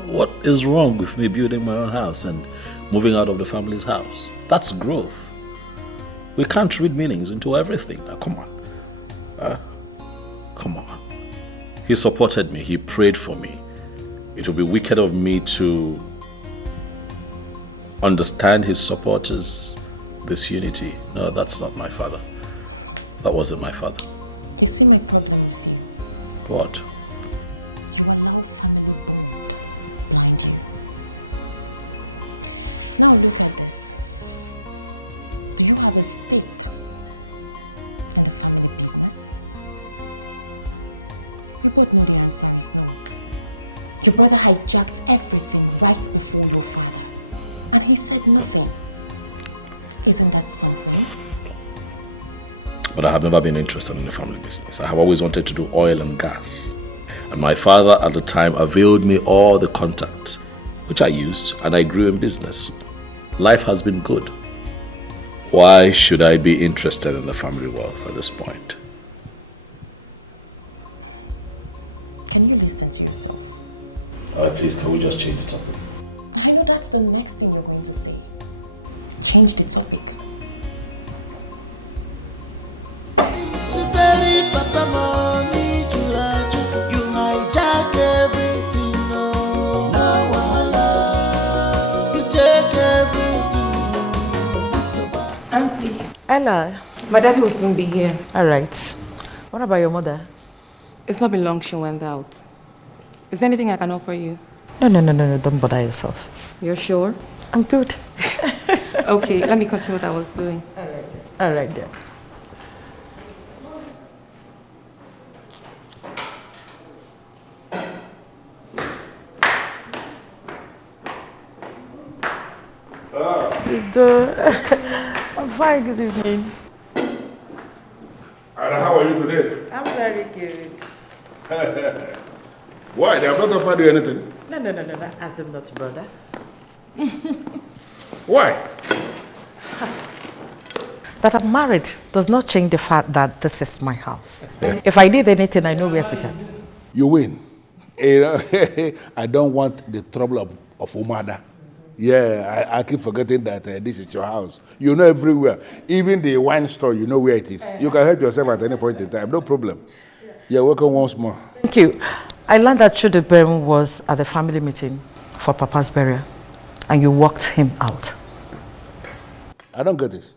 What is wrong with me building my own house and moving out of the family's house? That's growth. We can't read meanings into everything. Now, come on. Come on. He supported me. He prayed for me. It would be wicked of me to understand his supporters' disunity. No, that's not my father. That wasn't my father. You see my problem? What? You are now family like you. Now look at this. You have a stake and family business. You both know the answer is no. Your brother hijacked everything right before your father, and he said nothing. Isn't that something? But I have never been interested in the family business. I have always wanted to do oil and gas. And my father at the time availed me all the contact, which I used, and I grew in business. Life has been good. Why should I be interested in the family wealth at this point? Can you listen to yourself? Please, can we just change the topic? I know that's the next thing you're going to say. Change the topic. To bury papa money to large, you hijack everything, no. Now voila, you take everything. It's so bad. Auntie. Ella, my daddy will soon be here. All right. What about your mother? It's not been long she went out. Is there anything I can offer you? No, don't bother yourself. You're sure? I'm good. Okay, let me continue what I was doing. All right then. I'm fine, good evening. And how are you today? I'm very good. Why? They have not offered you anything? No, as I'm not brother. Why? That I'm married does not change the fact that this is my house. If I did anything, I know where to get. You win. I don't want the trouble of Umada. Yeah, I keep forgetting that this is your house. You know everywhere. Even the wine store, you know where it is. You can help yourself at any point in time. No problem. You're welcome once more. Thank you. I learned that Chudubem was at the family meeting for Papa's burial, and you walked him out. I don't get this.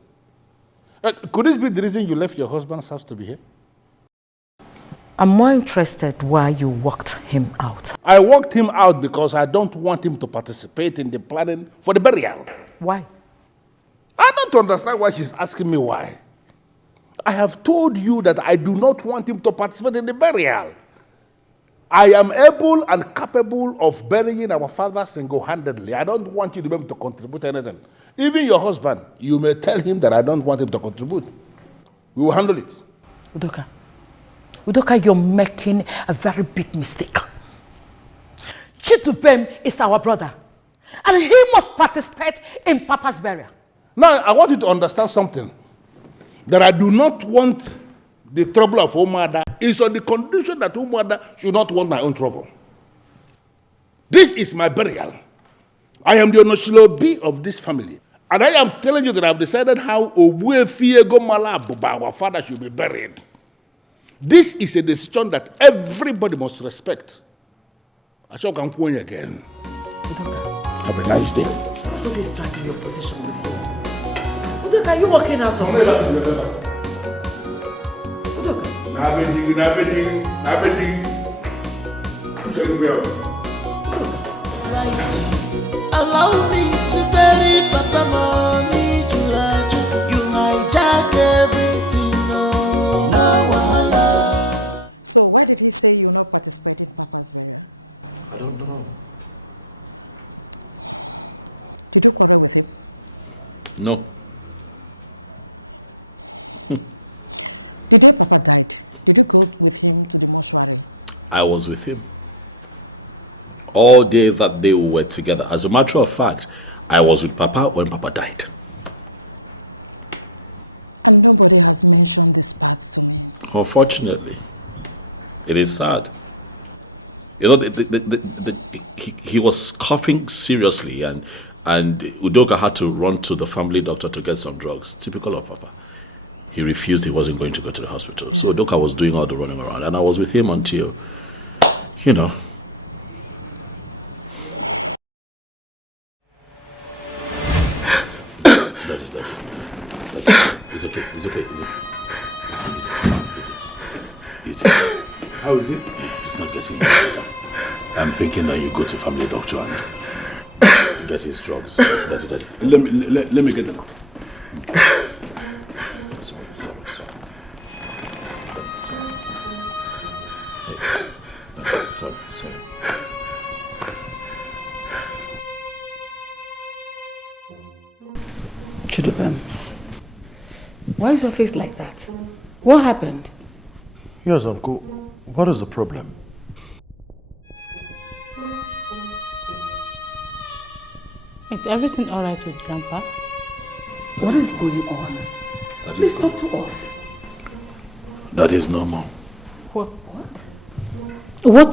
Could this be the reason you left your husband's house to be here? I'm more interested why you walked him out. I walked him out because I don't want him to participate in the planning for the burial. Why? I don't understand why she's asking me why. I have told you that I do not want him to participate in the burial. I am able and capable of burying our father single-handedly. I don't want you to be able to contribute anything. Even your husband, you may tell him that I don't want him to contribute. We will handle it. Udoka, you're making a very big mistake. Chidubem is our brother, and he must participate in Papa's burial. Now, I want you to understand something. That I do not want the trouble of Umada is on the condition that Umada should not want my own trouble. This is my burial. I am the Onoshilobi of this family. And I am telling you that I've decided how Obuefiego Malabuba, our father, should be buried. This is a decision that everybody must respect. I shall come again. Have a nice day. Who is dragging your position with you? Udoka, are you walking out of here? Right. Allow me to bury Papa money to Laju. You hijack everything, no wahala. So why did he say you're not participating in my family? I don't know. Did you cover with him? No. The day Papa died, did you go with him to the mortuary? I was with him. All day that they were together. As a matter of fact, I was with Papa when Papa died. But nobody has mentioned this part. Unfortunately, it is sad. You know, he was coughing seriously, and Udoka had to run to the family doctor to get some drugs. Typical of Papa. He refused. He wasn't going to go to the hospital. So Udoka was doing all the running around, and I was with him until, you know. It's okay. It's okay. It's okay. Easy. How is it? It's not getting better. I'm thinking that you go to family doctor and get his drugs. Daddy. Let me get them. Sorry. Chidubem, why is your face like that? What happened? Yes, Uncle. What is the problem? Is everything all right with Grandpa? What is going on? Please talk to us. That is normal. What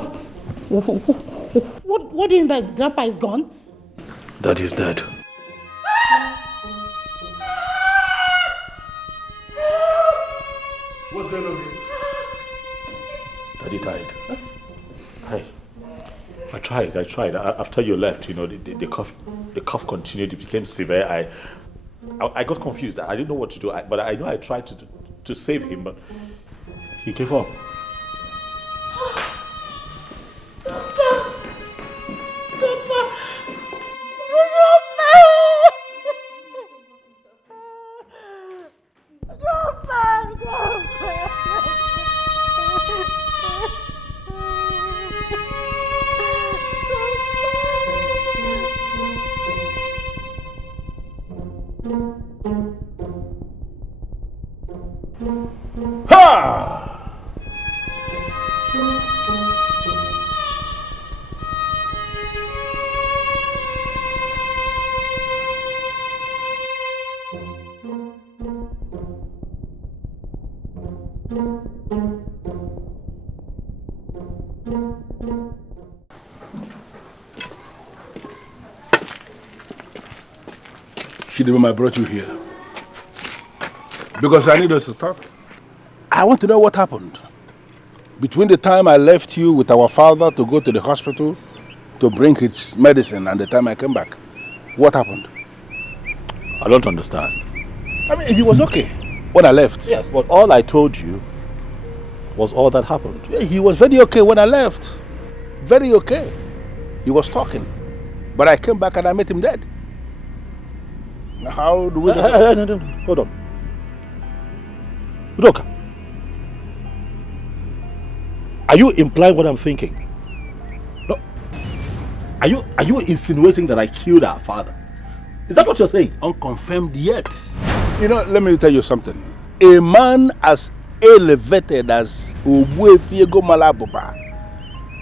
do you mean by Grandpa is gone? That is dead. What's going on here? Daddy died. Hi. I tried. After you left, you know, the cough continued. It became severe. I got confused. I didn't know what to do. But I know I tried to save him, but he gave up. Ha! Chidibem, I brought you here because I need us to talk. I want to know what happened between the time I left you with our father to go to the hospital to bring his medicine and the time I came back. What happened? I don't understand. I mean, he was okay when I left. Yes, but all I told you was all that happened. Yeah, he was very okay when I left. Very okay. He was talking. But I came back and I met him dead. How do we... No. Hold on. Udoka, are you implying what I'm thinking? No. Are you insinuating that I killed our father? Is that what you're saying? Unconfirmed yet. You know, let me tell you something. A man as elevated as Ogbuefiego Malabuba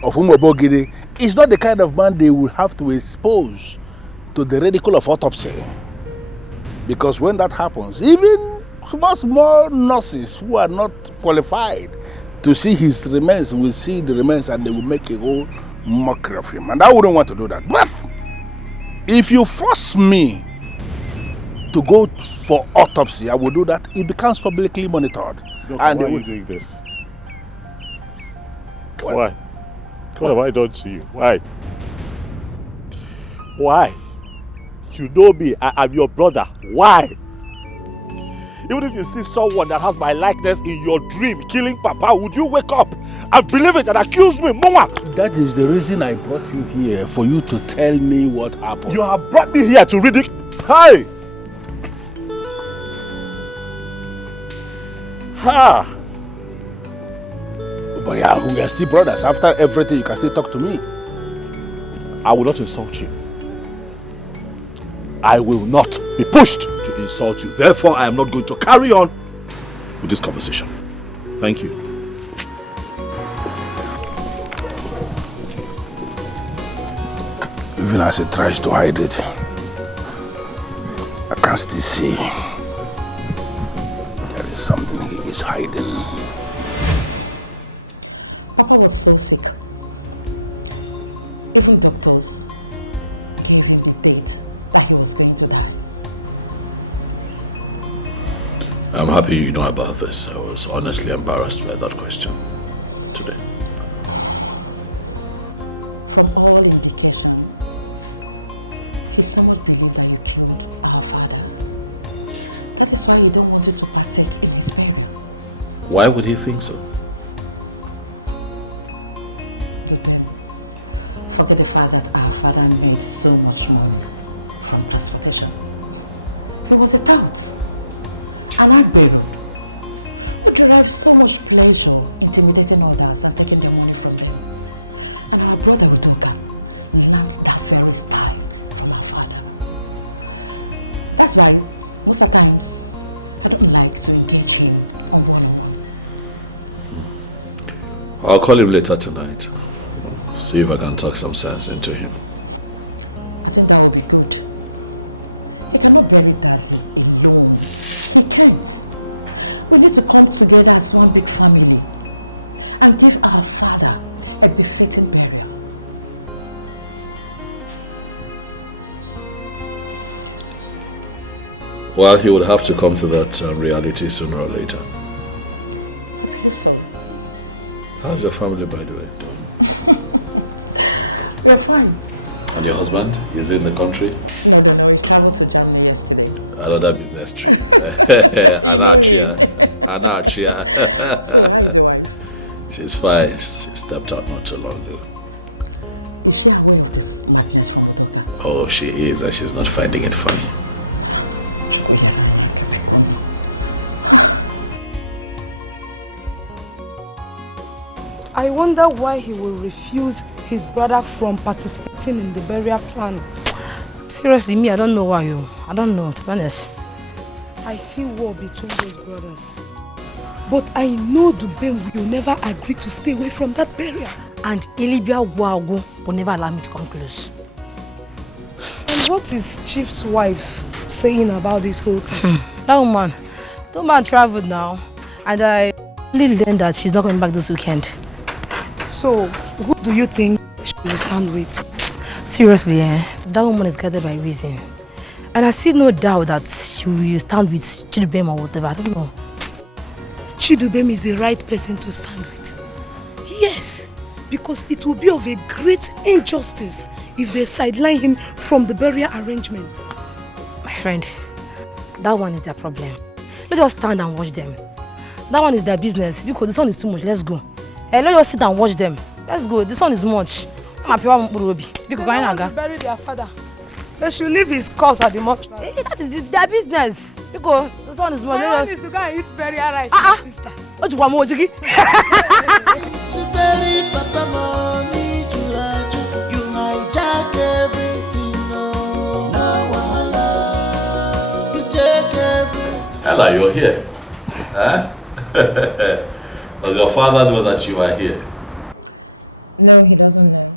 of Umobogiri is not the kind of man they will have to expose to the ridicule of autopsy. Because when that happens, even small nurses who are not qualified to see his remains will see the remains and they will make a whole mockery of him. And I wouldn't want to do that. But if you force me to go for autopsy, I will do that. It becomes publicly monitored. Look, and why are you doing this? Why? What have I done to you? Why? Why? You know me, I'm your brother. Why? Even if you see someone that has my likeness in your dream killing Papa, would you wake up and believe it and accuse me, Mama? That is the reason I brought you here, for you to tell me what happened. You have brought me here to ridicule. Hi! Ha! But yeah, we are still brothers. After everything, you can still talk to me. I will not insult you. I will not be pushed to insult you. Therefore, I am not going to carry on with this conversation. Thank you. Even as he tries to hide it, I can still see there is something he is hiding. Papa was so sick. Even doctors gave him the date that he was going to die. I'm happy you know about this. I was honestly embarrassed by that question today. From all indication, he's someone really trying to kill our father. That is why you don't want it to pass a big thing. Why would he think so? Forget the fact that our father made so much money from transportation. He was a doubt. And I did. But you had so much pleasure intimidating others and taking money in the country. And our brother Uche now start very starved from my father. That's why most of the times I don't like to engage him on the phone. I'll call him later tonight. See if I can talk some sense into him. I think that would be good. If you're not very bad, we need to come together as one big family and give our father a befitting burial. Well, he would have to come to that reality sooner or later. How's your family, by the way, doing? We're fine. And your husband? Is he in the country? No, he traveled to Germany yesterday. Another business trip. Anarchia. She's fine. She stepped out not too long ago. Oh, she is, and she's not finding it funny. I wonder why he will refuse his brother from participating in the burial plan. Seriously, me, I don't know why. I don't know, to be honest. I see war between those brothers. But I know Dubem will never agree to stay away from that burial. And Ilibia Wago will never allow me to come close. And what is Chief's wife saying about this whole thing? That woman traveled now. And I only learned that she's not coming back this weekend. So, who do you think she will stand with? Seriously, that woman is guided by reason. And I see no doubt that she will stand with Chidubem or whatever. I don't know. Chidubem is the right person to stand with. Yes, because it will be of a great injustice if they sideline him from the burial arrangement. My friend, that one is their problem. Let us stand and watch them. That one is their business. Because this one is too much. Let's go. Hey, let us sit and watch them. Let's go. This one is much. They want to bury their father. They should leave his corpse at the mortuary. That is their business. Because this one is much. My one is to go and eat burial rice with my sister. What do you want more, Jiggy? To bury Papa money, you hijack everything. No wahala. You take everything. Ella, you're here. Huh? Does your father know that you are here? No, he doesn't know.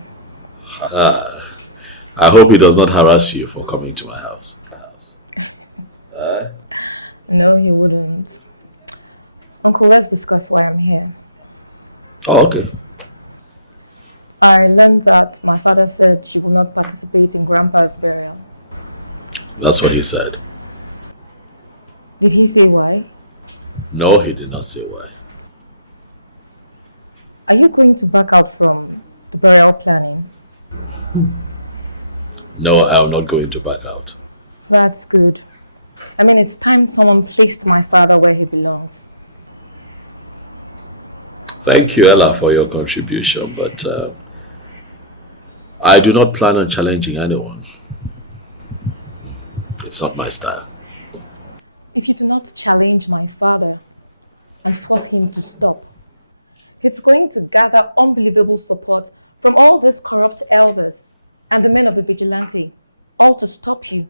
I hope he does not harass you for coming to my house. No, he wouldn't. Uncle, let's discuss why I'm here. Oh, okay. I learned that my father said she will not participate in Grandpa's burial. That's what he said. Did he say why? No, he did not say why. Are you going to back out from the burial planning? No, I am not going to back out. That's good. I mean, it's time someone placed my father where he belongs. Thank you, Ella, for your contribution, but I do not plan on challenging anyone. It's not my style. If you do not challenge my father and force him to stop, he's going to gather unbelievable support from all these corrupt elders and the men of the vigilante, all to stop you.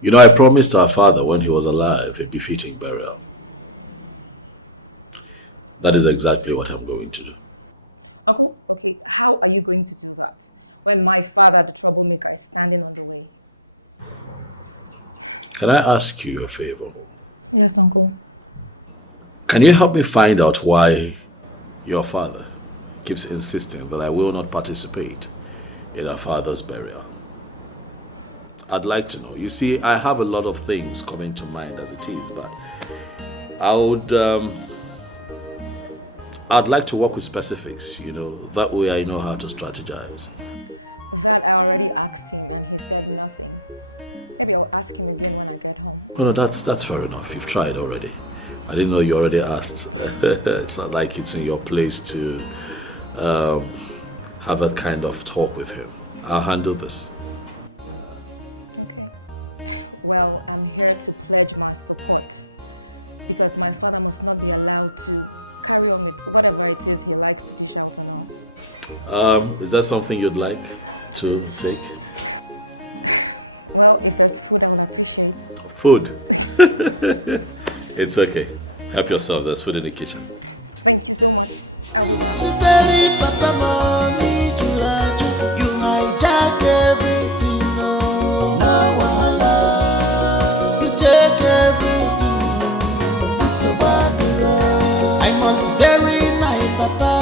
You know, I promised our father when he was alive a befitting burial. That is exactly what I'm going to do. Okay, how are you going to do that when my father, the troublemaker, is standing on the way? Can I ask you a favor? Yes, Uncle. Can you help me find out why your father keeps insisting that I will not participate in our father's burial? I'd like to know. You see, I have a lot of things coming to mind as it is, but I'd like to work with specifics, you know, that way I know how to strategize. Oh, no, that's fair enough. You've tried already. I didn't know you already asked. It's not like it's in your place to have that kind of talk with him. I'll handle this. Well, I'm here to pledge my support because my father must not be allowed to carry on with whatever it is he likes to do. Is that something you'd like to take? Well, if there's food on my kitchen. Food? It's okay. Help yourself. There's food in the kitchen. To bury Papa money, you hijack everything. No wahala. You take everything. It's so bad. I must bury my papa.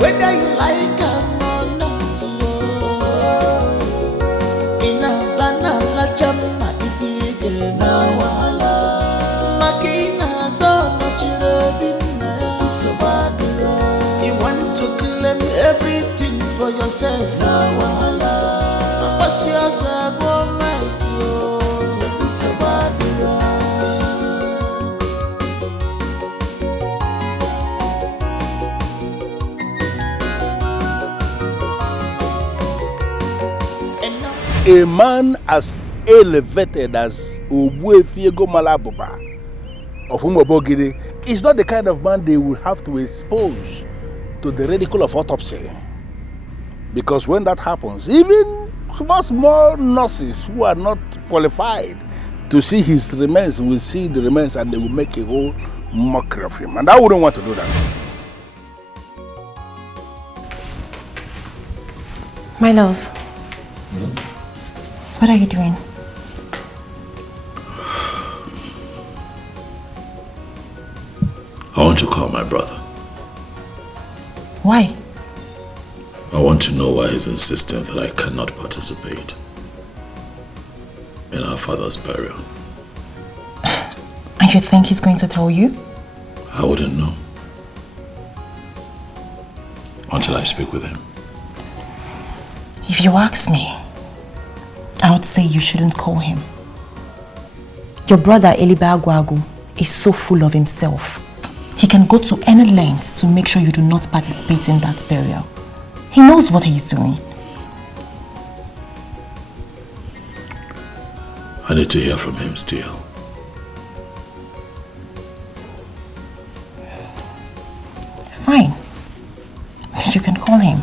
Whether you like him or not. In a banana jam, if you get no wahala. Makina so much loving. So bad. You want to claim everything for yourself. No wahala. What's yours? It's so bad. A man as elevated as Ogbuefiego Malabuba of Umobogiri is not the kind of man they will have to expose to the ridicule of autopsy. Because when that happens, even small nurses who are not qualified to see his remains will see the remains and they will make a whole mockery of him. And I wouldn't want to do that. My love, what are you doing? I want to call my brother. Why? I want to know why he's insisting that I cannot participate in our father's burial. And you think he's going to tell you? I wouldn't know until I speak with him. If you ask me, I would say you shouldn't call him. Your brother Eliba Agwagu is so full of himself. He can go to any length to make sure you do not participate in that burial. He knows what he's doing. I need to hear from him still. Fine. You can call him.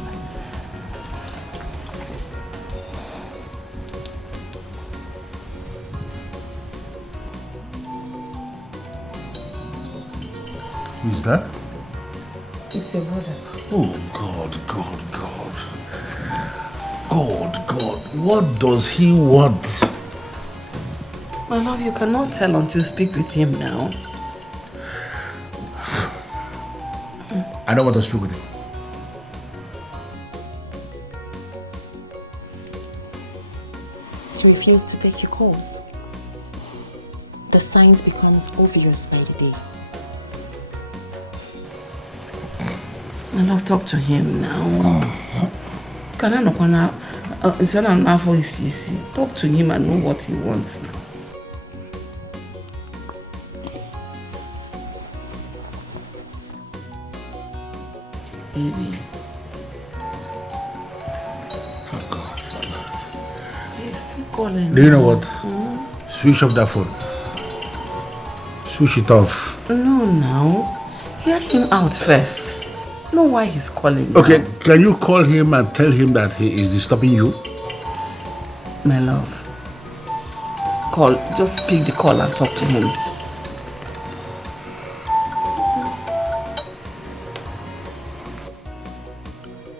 Who's that? It's your brother. Oh, God. God, what does he want? My love, you cannot tell until you speak with him now. I don't want to speak with him. He refused to take your calls. The signs becomes obvious by the day. My love, talk to him now. Can I not now? It's not enough for his easy. Talk to him and know what he wants now. Baby. Oh God. He's still calling. Do you know what? Switch off that phone. Switch it off. No, now. Hear him out first. Know why he's calling. Okay, now. can you call him and tell him that he is disturbing you? My love. Call. Just pick the call and talk to him.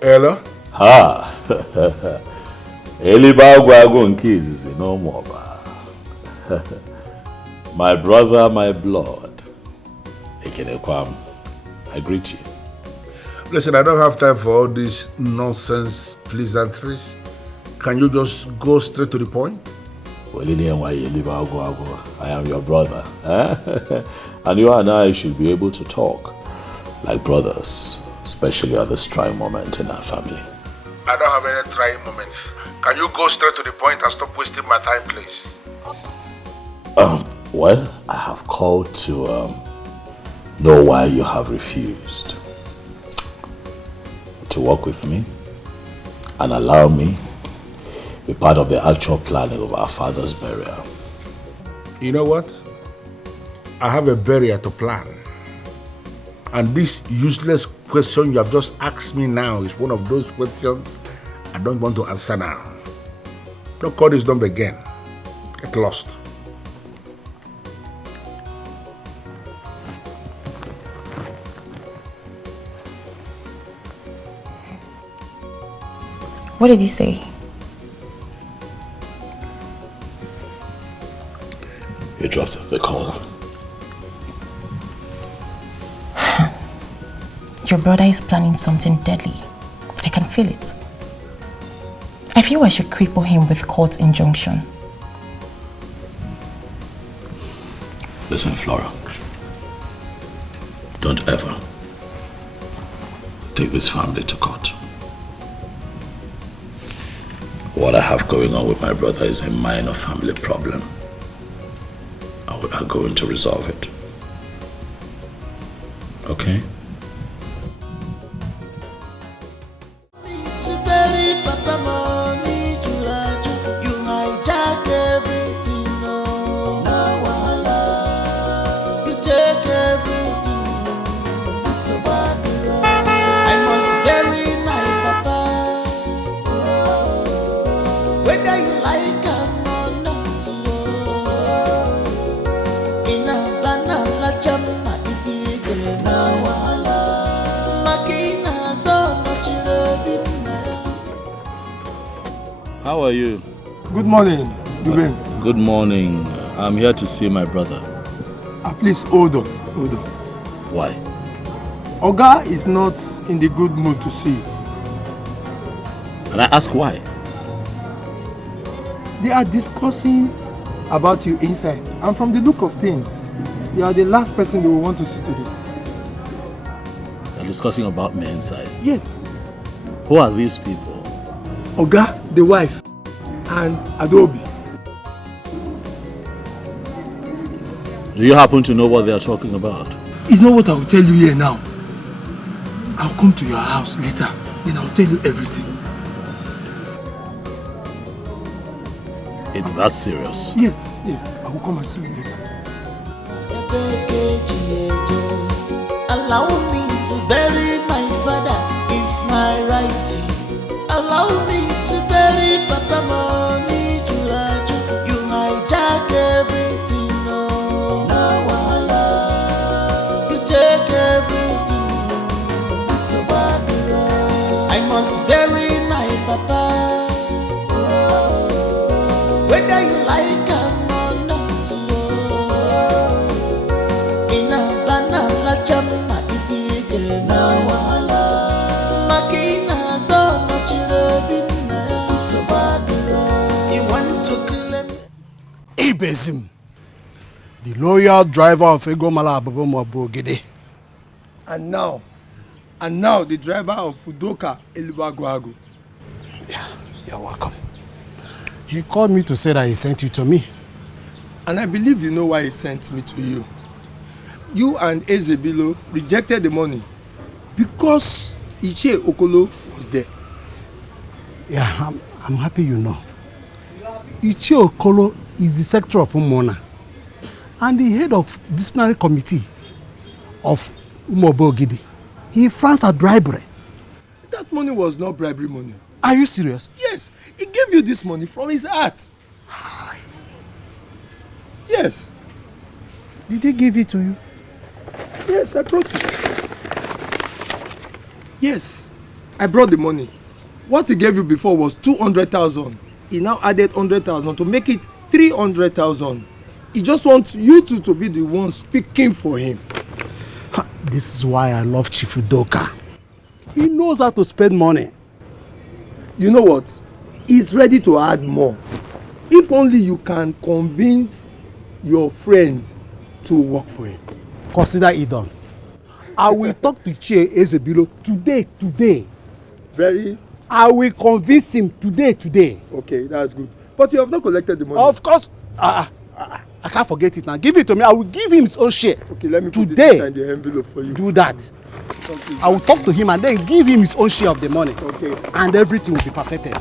Hello? Ha! Elibagwago nkizizi no more. My brother, my blood. Ekenekwam, I greet you. Listen, I don't have time for all these nonsense pleasantries. Can you just go straight to the point? Well, I am your brother. And you and I should be able to talk like brothers, especially at this trying moment in our family. I don't have any trying moment. Can you go straight to the point and stop wasting my time, please? Well, I have called to know why you have refused to work with me and allow me be part of the actual planning of our father's burial. You know what? I have a burial to plan. And this useless question you have just asked me now is one of those questions I don't want to answer now. Don't call this number again. Get lost. What did you say? You dropped the call. Your brother is planning something deadly. I can feel it. I feel I should cripple him with court injunction. Listen, Flora. Don't ever take this family to court. What I have going on with my brother is a minor family problem. And we are going to resolve it. Okay? How are you? Good morning, Dubem. Good morning. I'm here to see my brother. Please hold on. Why? Oga is not in the good mood to see you. And I ask why? They are discussing about you inside, and from the look of things, you are the last person they will want to see today. They're discussing about me inside? Yes. Who are these people? Oga, the wife, and Adobe. Do you happen to know what they are talking about? It's not what I will tell you here now. I'll come to your house later, then I'll tell you everything. It's that serious? Yes, I will come and see you later. Allow me to bury my father, it's my right. Allow me to bury Papa Money Julaju. You hijack everything, no wahala. You take everything, it's a bad road. I must bury my papa. Whether you like or not, in a banana chama if you get no wahala. Makina so much loving, so bad. You want to claim Ibezim, the loyal driver of Egomala Abobomo Bogede. And now the driver of Udoka Elubagwago. Yeah, you're welcome. He called me to say that he sent you to me. And I believe you know why he sent me to you. You and Ezebilo rejected the money because Uche Okolo was there. Yeah, I'm happy you know. Uche Okolo is the secretary of Umona and the head of disciplinary committee of Umobogidi. He fronts at bribery. That money was not bribery money. Are you serious? Yes, he gave you this money from his heart. Yes. Did he give it to you? Yes, I brought it. Yes, I brought the money. What he gave you before was 200,000. He now added 100,000 to make it 300,000. He just wants you two to be the one speaking for him. This is why I love Chief Udoka. He knows how to spend money. You know what? He's ready to add more. If only you can convince your friend to work for him. Consider it done. I will talk to Che Ezebilo today. I will convince him today. Okay, that's good. But you have not collected the money. Of course. I can't forget it now. Give it to me. I will give him his own share. Okay, let me put today. It inside the envelope for you. Do that. Okay. I will talk to him and then give him his own share of the money. Okay. And everything will be perfected.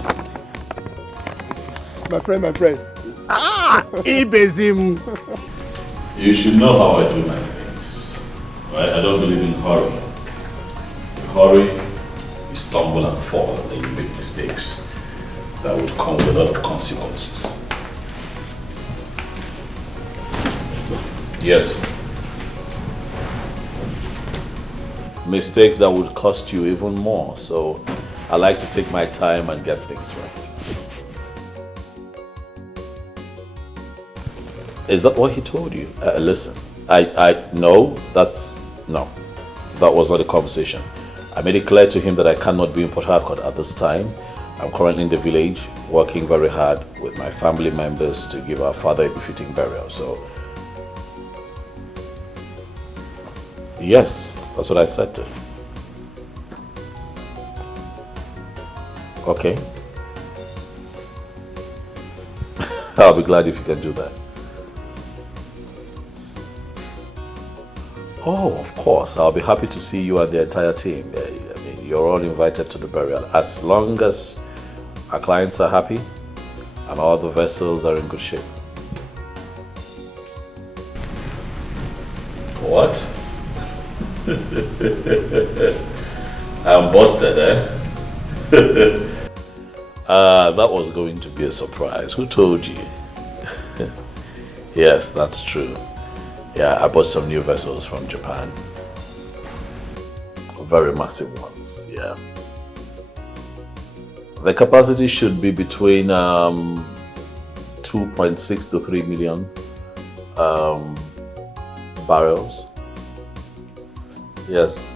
My friend. Ibezim. You should know how I do my things. Right? I don't believe in hurry. In hurry, you stumble and fall and then you make mistakes that would come with a lot of consequences. Yes. Mistakes that would cost you even more. So I like to take my time and get things right. Is that what he told you? Listen, no, that was not the conversation. I made it clear to him that I cannot be in Port Harcourt at this time. I'm currently in the village, working very hard with my family members to give our father a befitting burial. So, yes, that's what I said to him. Okay. I'll be glad if you can do that. Oh, of course. I'll be happy to see you and the entire team. I mean, you're all invited to the burial. As long as our clients are happy and all the vessels are in good shape. What? I'm busted, eh? That was going to be a surprise. Who told you? Yes, that's true. Yeah, I bought some new vessels from Japan. Very massive ones, yeah. The capacity should be between 2.6 to 3 million barrels. Yes.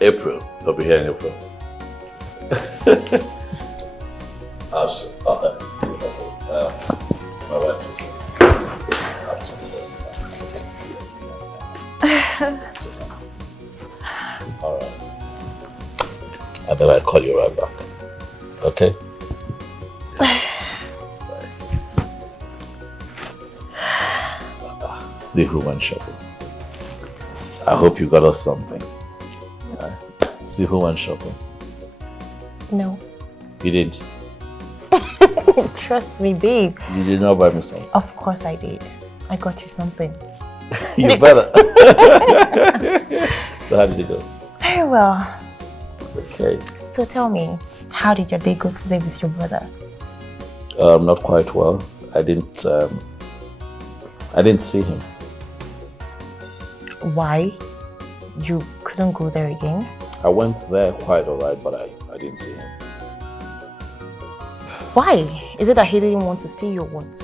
April. They'll be here in April. Absolutely. Okay. My wife just all right. And then I'll call you right back. Okay? See who went shopping. I hope you got us something. See who went shopping. No. You didn't? Trust me, babe. You did not buy me something. Of course I did. I got you something. You better. So how did it go? Very well. Okay. So tell me, how did your day go today with your brother? Not quite well. I didn't see him. Why? You couldn't go there again? I went there quite alright, but I didn't see him. Why? Is it that he didn't want to see you or what?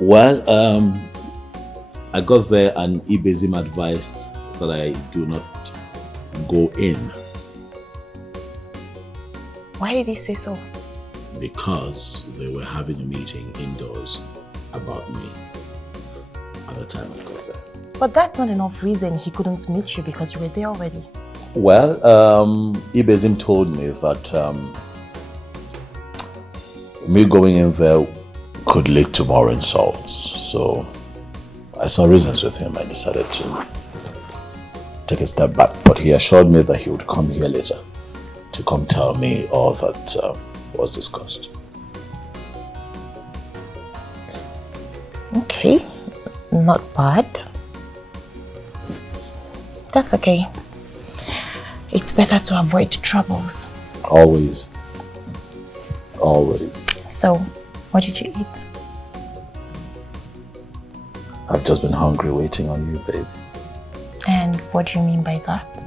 Well, I got there and Ibezim advised that I do not go in. Why did he say so? Because they were having a meeting indoors about me at the time I got there. But that's not enough reason he couldn't meet you because you were there already. Well, Ibezim told me that me going in there could lead to more insults. So I saw reasons with him. I decided to take a step back. But he assured me that he would come here later to come tell me all that was discussed. Okay, not bad. That's okay. It's better to avoid troubles. Always. Always. So, what did you eat? I've just been hungry waiting on you, babe. And what do you mean by that?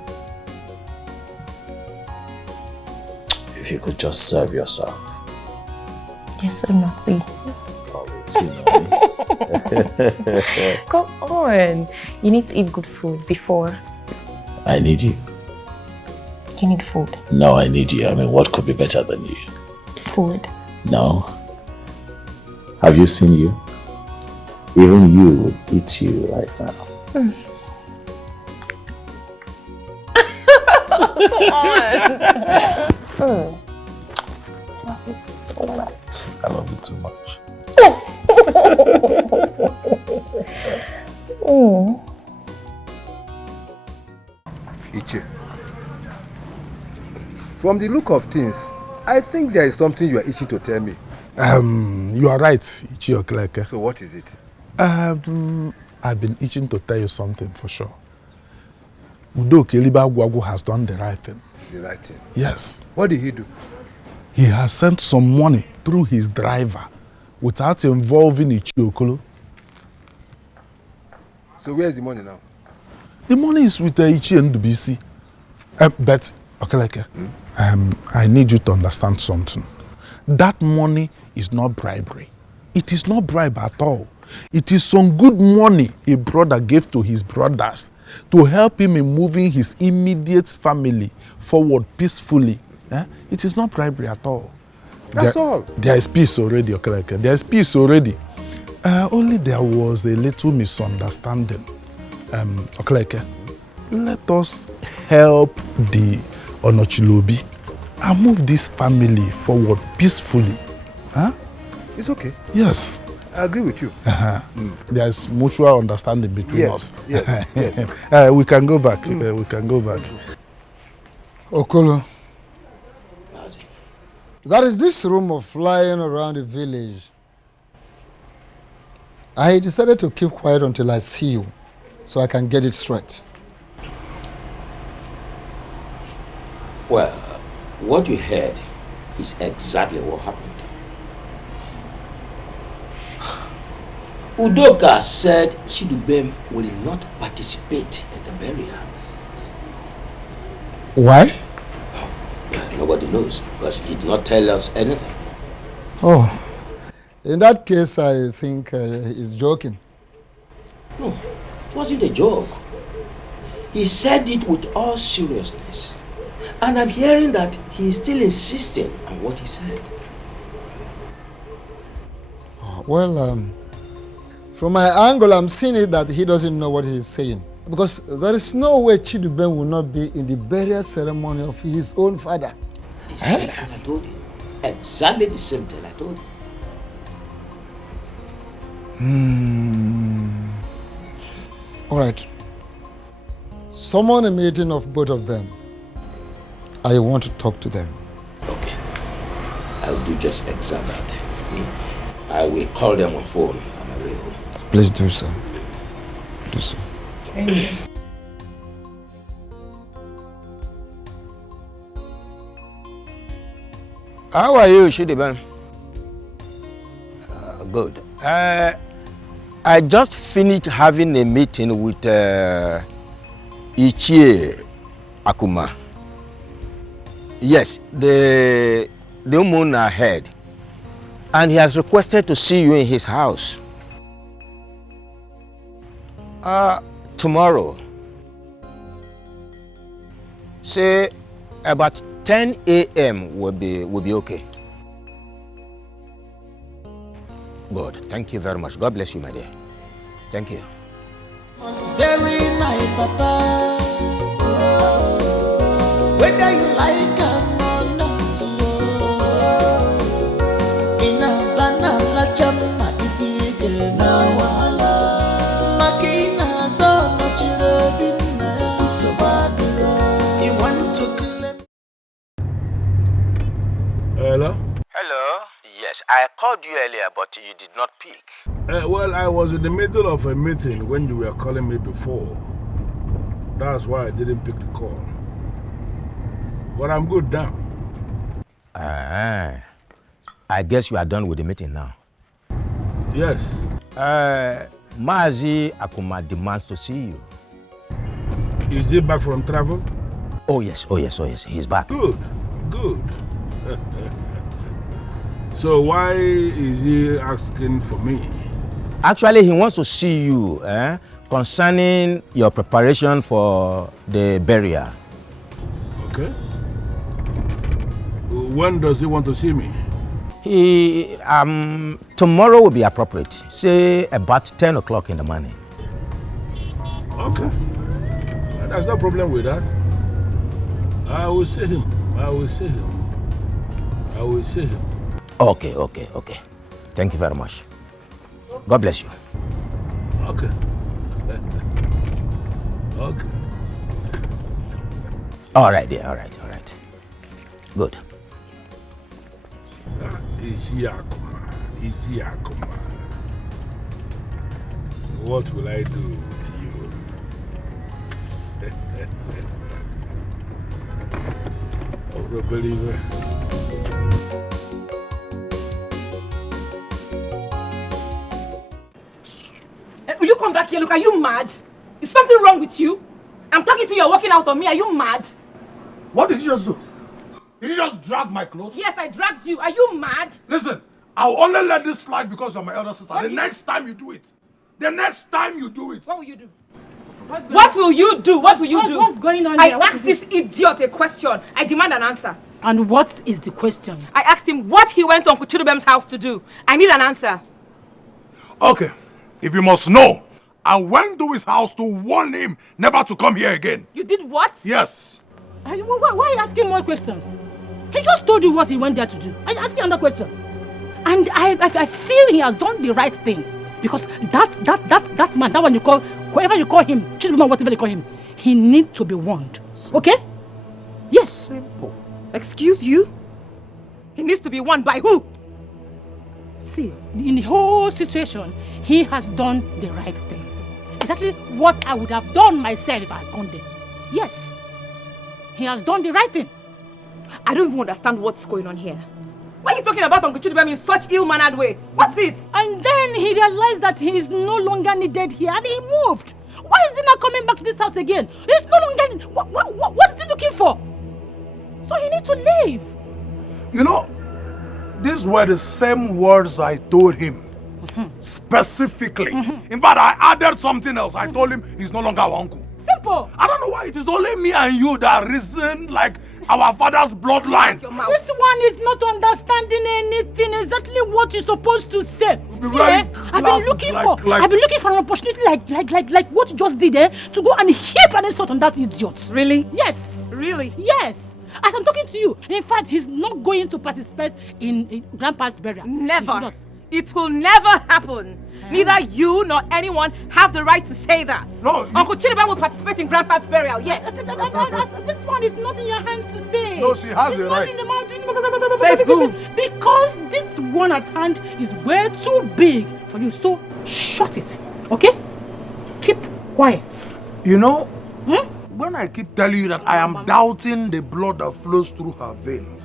If you could just serve yourself. You're so naughty. Always, you know me. Come on. You need to eat good food before. I need you. You need food. No, I need you. I mean, what could be better than you? Food. No. Have you seen you? Even you would eat you right now. Mm. I love you so much. I love you too much. Uche, from the look of things, I think there is something you are itching to tell me. You are right, Uche Okeleke. So what is it? I've been itching to tell you something for sure. Udoka Elibagwagu has done the right thing. The right thing? Yes. What did he do? He has sent some money through his driver without involving Uche Okolo. So where is the money now? The money is with Uche and BC. But, Okeleke, I need you to understand something. That money is not bribery. It is not bribe at all. It is some good money a brother gave to his brothers to help him in moving his immediate family forward peacefully. It is not bribery at all. That's all. There is peace already, Okeleke. There is peace already. Only there was a little misunderstanding. Okeleke, let us help the Onochilobi and move this family forward peacefully. Huh? It's okay. Yes. I agree with you. There is mutual understanding between us. Yes, yes. We can go back. We can go back. Okolo, there is this rumor flying around the village. I decided to keep quiet until I see you, so I can get it straight. Well, what you heard is exactly what happened. Udoka said Chidubem will not participate in the burial. Why? Nobody knows because he did not tell us anything. Oh, in that case, I think he's joking. No, it wasn't a joke. He said it with all seriousness. And I'm hearing that he is still insisting on what he said. Well, from my angle, I'm seeing it that he doesn't know what he's saying. Because there is no way Chidubem will not be in the burial ceremony of his own father. The same thing I told him. Exactly the same thing I told him. All right. Summon a meeting of both of them. I want to talk to them. Okay. I'll do just exactly that. I will call them on phone on my way home. Please do so. Do so. How are you, Shidiban? Good. I just finished having a meeting with Uche Akuma. Yes, the moon ahead. And he has requested to see you in his house. Tomorrow. Say about 10 a.m. will be okay. Good. Thank you very much. God bless you, my dear. Thank you. Was bury my papa. Whether you like him or not, in a banana chama if you get now. Makina so much loving, so bad. You want to claim. Hello? Hello? Yes, I called you earlier, but you did not pick. Well, I was in the middle of a meeting when you were calling me before. That's why I didn't pick the call. But I'm good now. I guess you are done with the meeting now. Yes. Mazi Akuma demands to see you. Is he back from travel? Oh yes, he's back. Good. So why is he asking for me? Actually, he wants to see you concerning your preparation for the burial. Okay. When does he want to see me? He tomorrow will be appropriate. Say about 10 o'clock in the morning. Okay. There's no problem with that. I will see him. Okay. Thank you very much. God bless you. Okay. All right, dear. All right. Good. Easy Akuma. What will I do with you? Oh, the believer. Will you come back here? Look, are you mad? Is something wrong with you? I'm talking to you, you're walking out on me. Are you mad? What did you just do? Did you just drag my clothes? Yes, I dragged you. Are you mad? Listen, I'll only let this slide because you're my elder sister. What The next time you do it. What will you do? What will you do? What's going on here? I asked this idiot a question. I demand an answer. And what is the question? I asked him what he went to Uncle Chidubem's house to do. I need an answer. Okay, if you must know, I went to his house to warn him never to come here again. You did what? Yes. Why are you asking more questions? He just told you what he went there to do. Are you asking another question? And I feel he has done the right thing. Because that man, that one you call, whoever you call him, Chidubem, whatever you call him, he needs to be warned. Okay? Yes. Simple. Excuse you? He needs to be warned by who? See, in the whole situation, he has done the right thing. Exactly what I would have done myself if I had gone there. Yes. He has done the right thing. I don't even understand what's going on here. Why are you talking about Uncle Chidubem in such ill-mannered way? What's it? And then he realized that he is no longer needed here and he moved. Why is he not coming back to this house again? He's no longer... What is he looking for? So he needs to leave. You know, these were the same words I told him. Specifically. In fact, I added something else. I told him he's no longer our uncle. Simple. I don't know why it is only me and you that reason like our father's bloodline. This one is not understanding anything. Exactly what you're supposed to say. See, I've been looking for an opportunity like what you just did, to go and heap an insult on that idiot. Really? Yes. Really? Yes. As I'm talking to you, in fact, he's not going to participate in Grandpa's burial. Never. It will never happen. Neither you nor anyone have the right to say that. No, Uncle Chidibem will participate in Grandpa's burial, yes. This one is not in your hands to say. No, she has the right. Says who? Because this one at hand is way too big for you. So shut it, okay? Keep quiet. You know, when I keep telling you that I am doubting the blood that flows through her veins,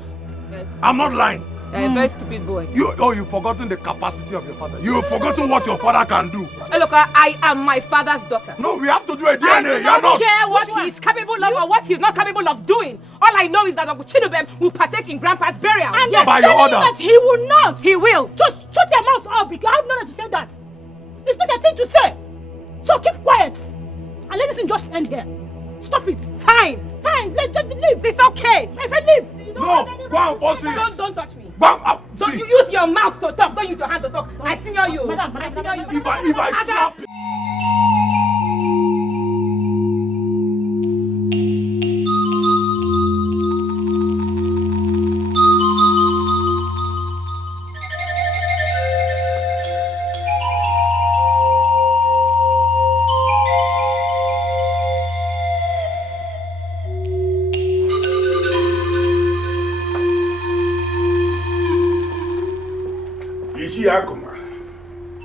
I'm not lying. You're a very stupid boy. You've forgotten the capacity of your father. You've forgotten what your father can do. Hey, look, I am my father's daughter. No, we have to do a DNA. I do not care what he's capable of or what he's not capable of doing. All I know is that Uncle Chidubem will partake in Grandpa's burial. And yes, by your orders. That he will not. He will. Just shut your mouth up because I have no right to say that. It's not a thing to say. So keep quiet. And let this thing just end here. Stop it. Fine. Let's just leave. It's okay. My friend, leave. No, go and force it. Don't touch me. Don't you use your mouth to talk. Don't use your hand to talk. I senior you. Madam, I senior you. If I slap you.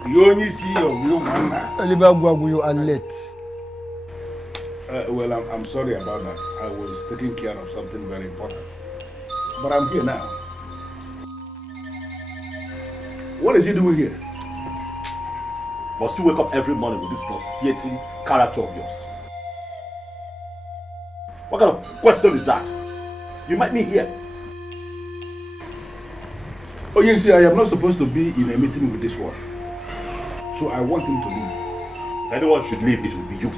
You only see your blue man. You are late. Well, I'm sorry about that. I was taking care of something very important. But I'm here now. What is he doing here? Must you wake up every morning with this nauseating character of yours? What kind of question is that? You met me here. Oh, you see, I am not supposed to be in a meeting with this one. So I want him to leave. If anyone should leave, it will be you.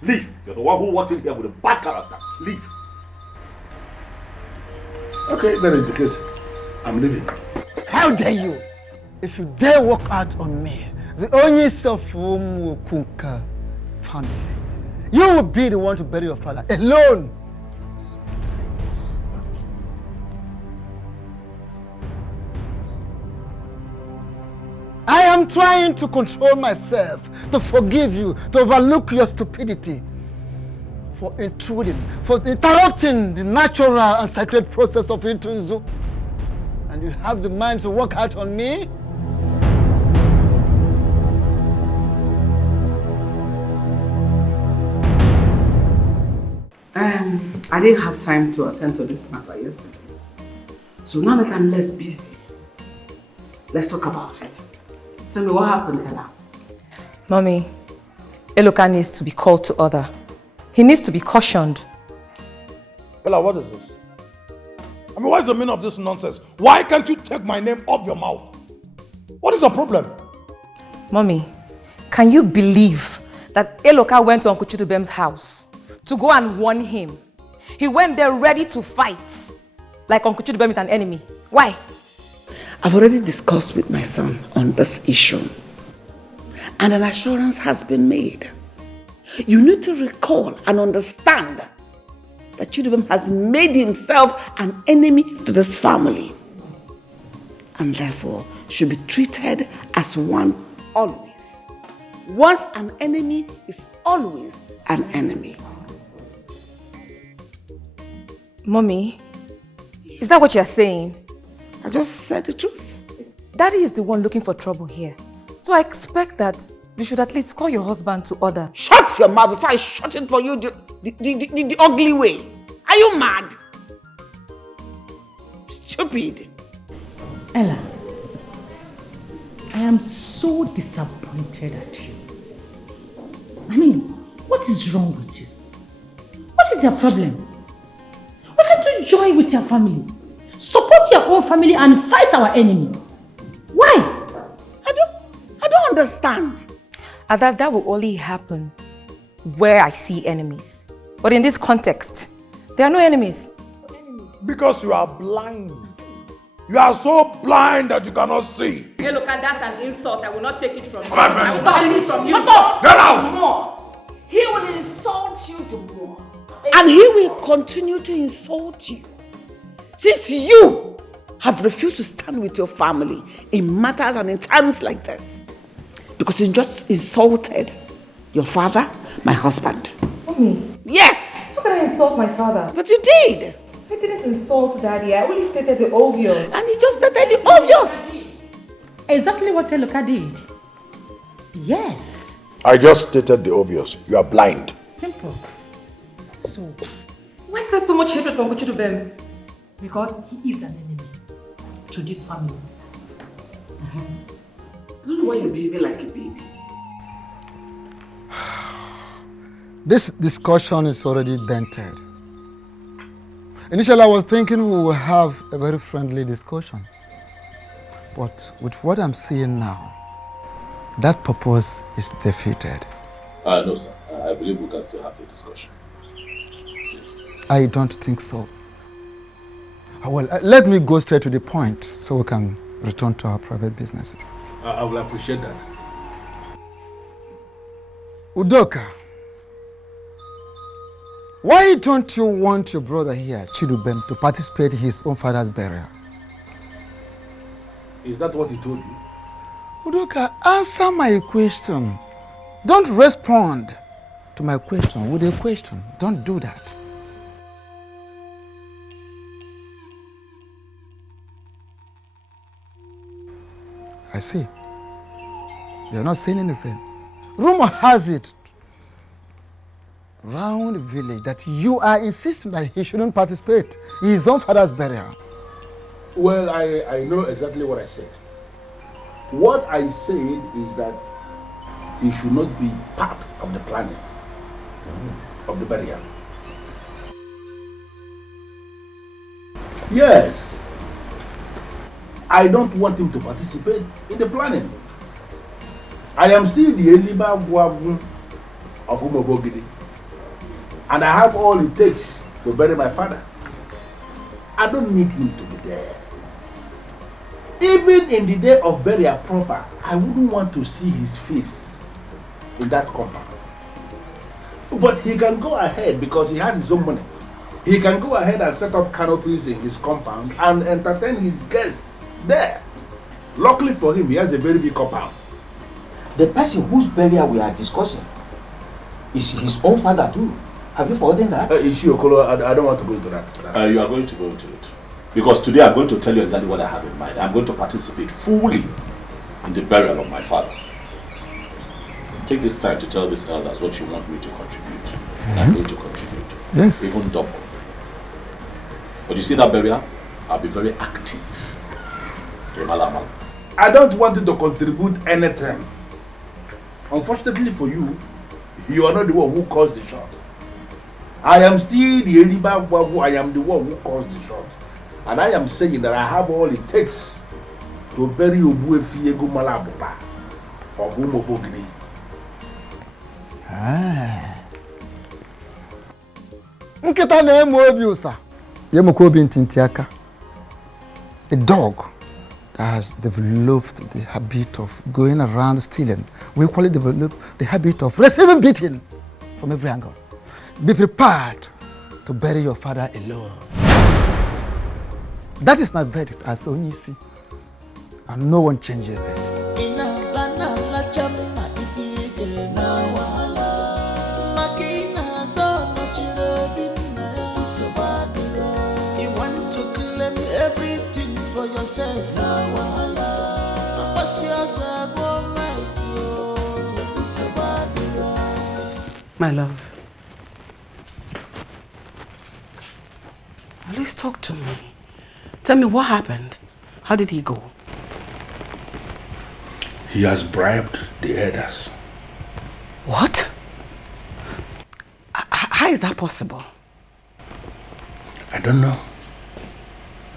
Leave. You're the one who walked in here with a bad character. Leave. Okay, that is the case. I'm leaving. How dare you? If you dare walk out on me, the only self whom will conquer family. You will be the one to bury your father alone. I am trying to control myself, to forgive you, to overlook your stupidity, for intruding, for interrupting the natural and sacred process of Intunzu. And you have the mind to walk out on me? I didn't have time to attend to this matter yesterday. So now that I'm less busy, let's talk about it. Tell me what happened, Ella. Mommy, Eloka needs to be called to order. He needs to be cautioned. Ella, what is this? I mean, what is the meaning of this nonsense? Why can't you take my name off your mouth? What is the problem? Mommy, can you believe that Eloka went to Uncle Chidubem's house to go and warn him? He went there ready to fight, like Uncle Chidubem is an enemy. Why? I've already discussed with my son on this issue, and an assurance has been made. You need to recall and understand that Chidubem has made himself an enemy to this family, and therefore should be treated as one always. Once an enemy is always an enemy. Mommy, is that what you're saying? I just said the truth. Daddy is the one looking for trouble here. So I expect that you should at least call your husband to order. Shut your mouth before I shut it for you the ugly way. Are you mad? Stupid. Ella, I am so disappointed at you. I mean, what is wrong with you? What is your problem? Why can't you join with your family? Support your own family and fight our enemy. Why? I don't understand. That will only happen where I see enemies. But in this context, there are no enemies. Because you are blind. You are so blind that you cannot see. Hey, look, that's an insult. I will not take it from you. Come on, I will not take it from you. Shut up! Get out! More. He will insult you the more. And he will continue to insult you. Since you have refused to stand with your family in matters and in times like this. Because you just insulted your father, my husband. Mommy. Yes! How can I insult my father? But you did. I didn't insult Daddy. I only stated the obvious. And he just stated the obvious. Exactly what Eloka did. Yes. I just stated the obvious. You are blind. Simple. So, why is there so much hatred from Uche to Ben? Because he is an enemy to this family. I don't know why you're behaving like a baby. This discussion is already dented. Initially, I was thinking we will have a very friendly discussion. But with what I'm seeing now, that purpose is defeated. No, sir. I believe we can still have the discussion. I don't think so. Well, let me go straight to the point so we can return to our private businesses. I will appreciate that. Udoka, why don't you want your brother here, Chidubem, to participate in his own father's burial? Is that what he told you? Udoka, answer my question. Don't respond to my question with a question. Don't do that. I see. You're not saying anything. Rumor has it round the village that you are insisting that he shouldn't participate in his own father's burial. Well, I know exactly what I said. What I said is that he should not be part of the planning of the burial. Yes. I don't want him to participate in the planning. I am still the Eliba Guavu of Umobogidi. And I have all it takes to bury my father. I don't need him to be there. Even in the day of burial proper, I wouldn't want to see his face in that compound. But he can go ahead because he has his own money. He can go ahead and set up canopies in his compound and entertain his guests there. Luckily for him, he has a very big compound. The person whose burial we are discussing is his own father too. Have you forgotten that? Okolo, I don't want to go into that. You are going to go into it. Because today I'm going to tell you exactly what I have in mind. I'm going to participate fully in the burial of my father. Take this time to tell these elders what you want me to contribute. And I'm going to contribute. Yes. Even double. But you see that burial? I'll be very active. I don't want you to contribute anything. Unfortunately for you, you are not the one who caused the shot. I am still the Eliba Wabu. I am the one who caused the shot. And I am saying that I have all it takes to bury Obuefi Ego Malabupa of Umobogini. Nkita na emu obi usa. Yemoko obi ntintiaka. A dog that has developed the habit of going around stealing. We equally develop the habit of receiving beating from every angle. Be prepared to bury your father alone. That is my verdict as Onyisi. And no one changes it. You want to claim everything for yourself. My love, please talk to me. Tell me what happened. How did he go? He has bribed the elders. What? How is that possible? I don't know.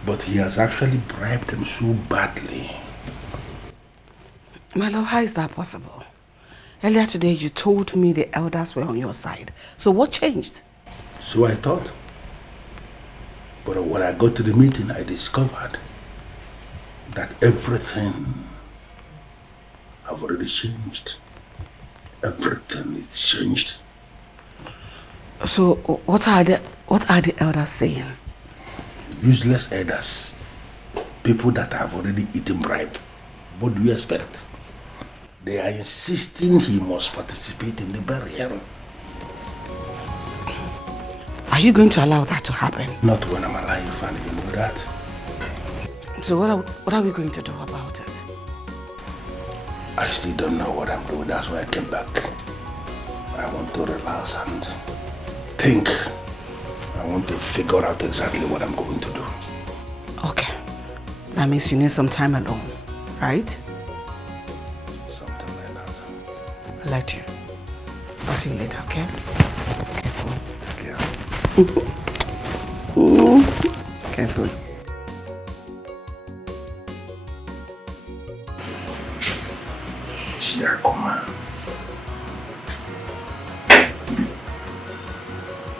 But he has actually bribed them so badly. My love, how is that possible? Earlier today you told me the elders were on your side. So what changed? So I thought. But when I got to the meeting, I discovered that everything have already changed. Everything is changed. So what are the elders saying? Useless elders. People that have already eaten bribe. What do you expect? They are insisting he must participate in the burial. Are you going to allow that to happen? Not when I'm alive, and you know that. So what are we going to do about it? I still don't know what I'm doing. That's why I came back. I want to relax and think. I want to figure out exactly what I'm going to do. Okay. That means you need some time alone, right? Something like that. I'll let you. I'll see you later, okay? Careful. Careful.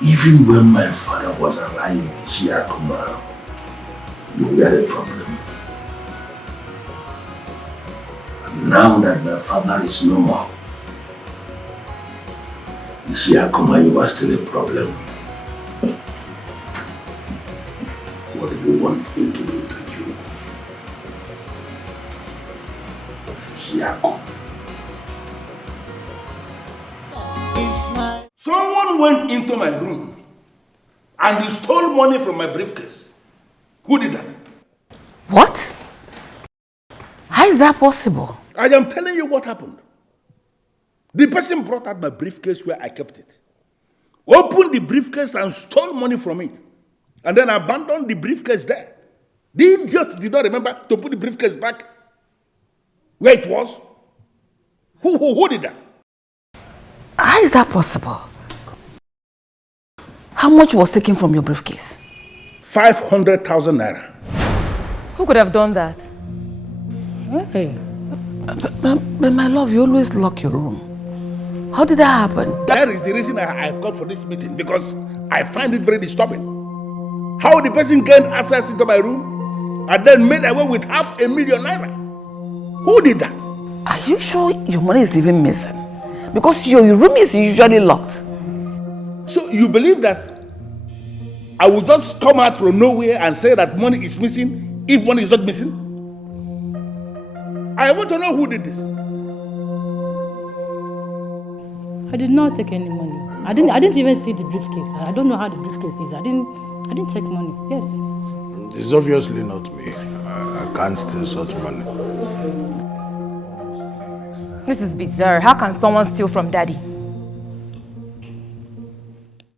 Even when my father was alive, Shiakuma, you were a problem. And now that my father is no more, Shiakuma, you are still a problem. What do you want me to do to you? Shiakuma. Someone went into my room and he stole money from my briefcase. Who did that? What? How is that possible? I am telling you what happened. The person brought out my briefcase where I kept it, opened the briefcase and stole money from it, and then abandoned the briefcase there. The idiot did not remember to put the briefcase back where it was. Who did that? How is that possible? How much was taken from your briefcase? 500,000 naira. Who could have done that? Hey. But my love, you always lock your room. How did that happen? That is the reason I've come for this meeting, because I find it very disturbing. How the person gained access into my room and then made away with 500,000 naira. Who did that? Are you sure your money is even missing? Because your room is usually locked. So you believe that I will just come out from nowhere and say that money is missing if money is not missing? I want to know who did this. I did not take any money. I didn't even see the briefcase. I don't know how the briefcase is. I didn't take money. Yes. It's obviously not me. I can't steal such money. This is bizarre. How can someone steal from Daddy?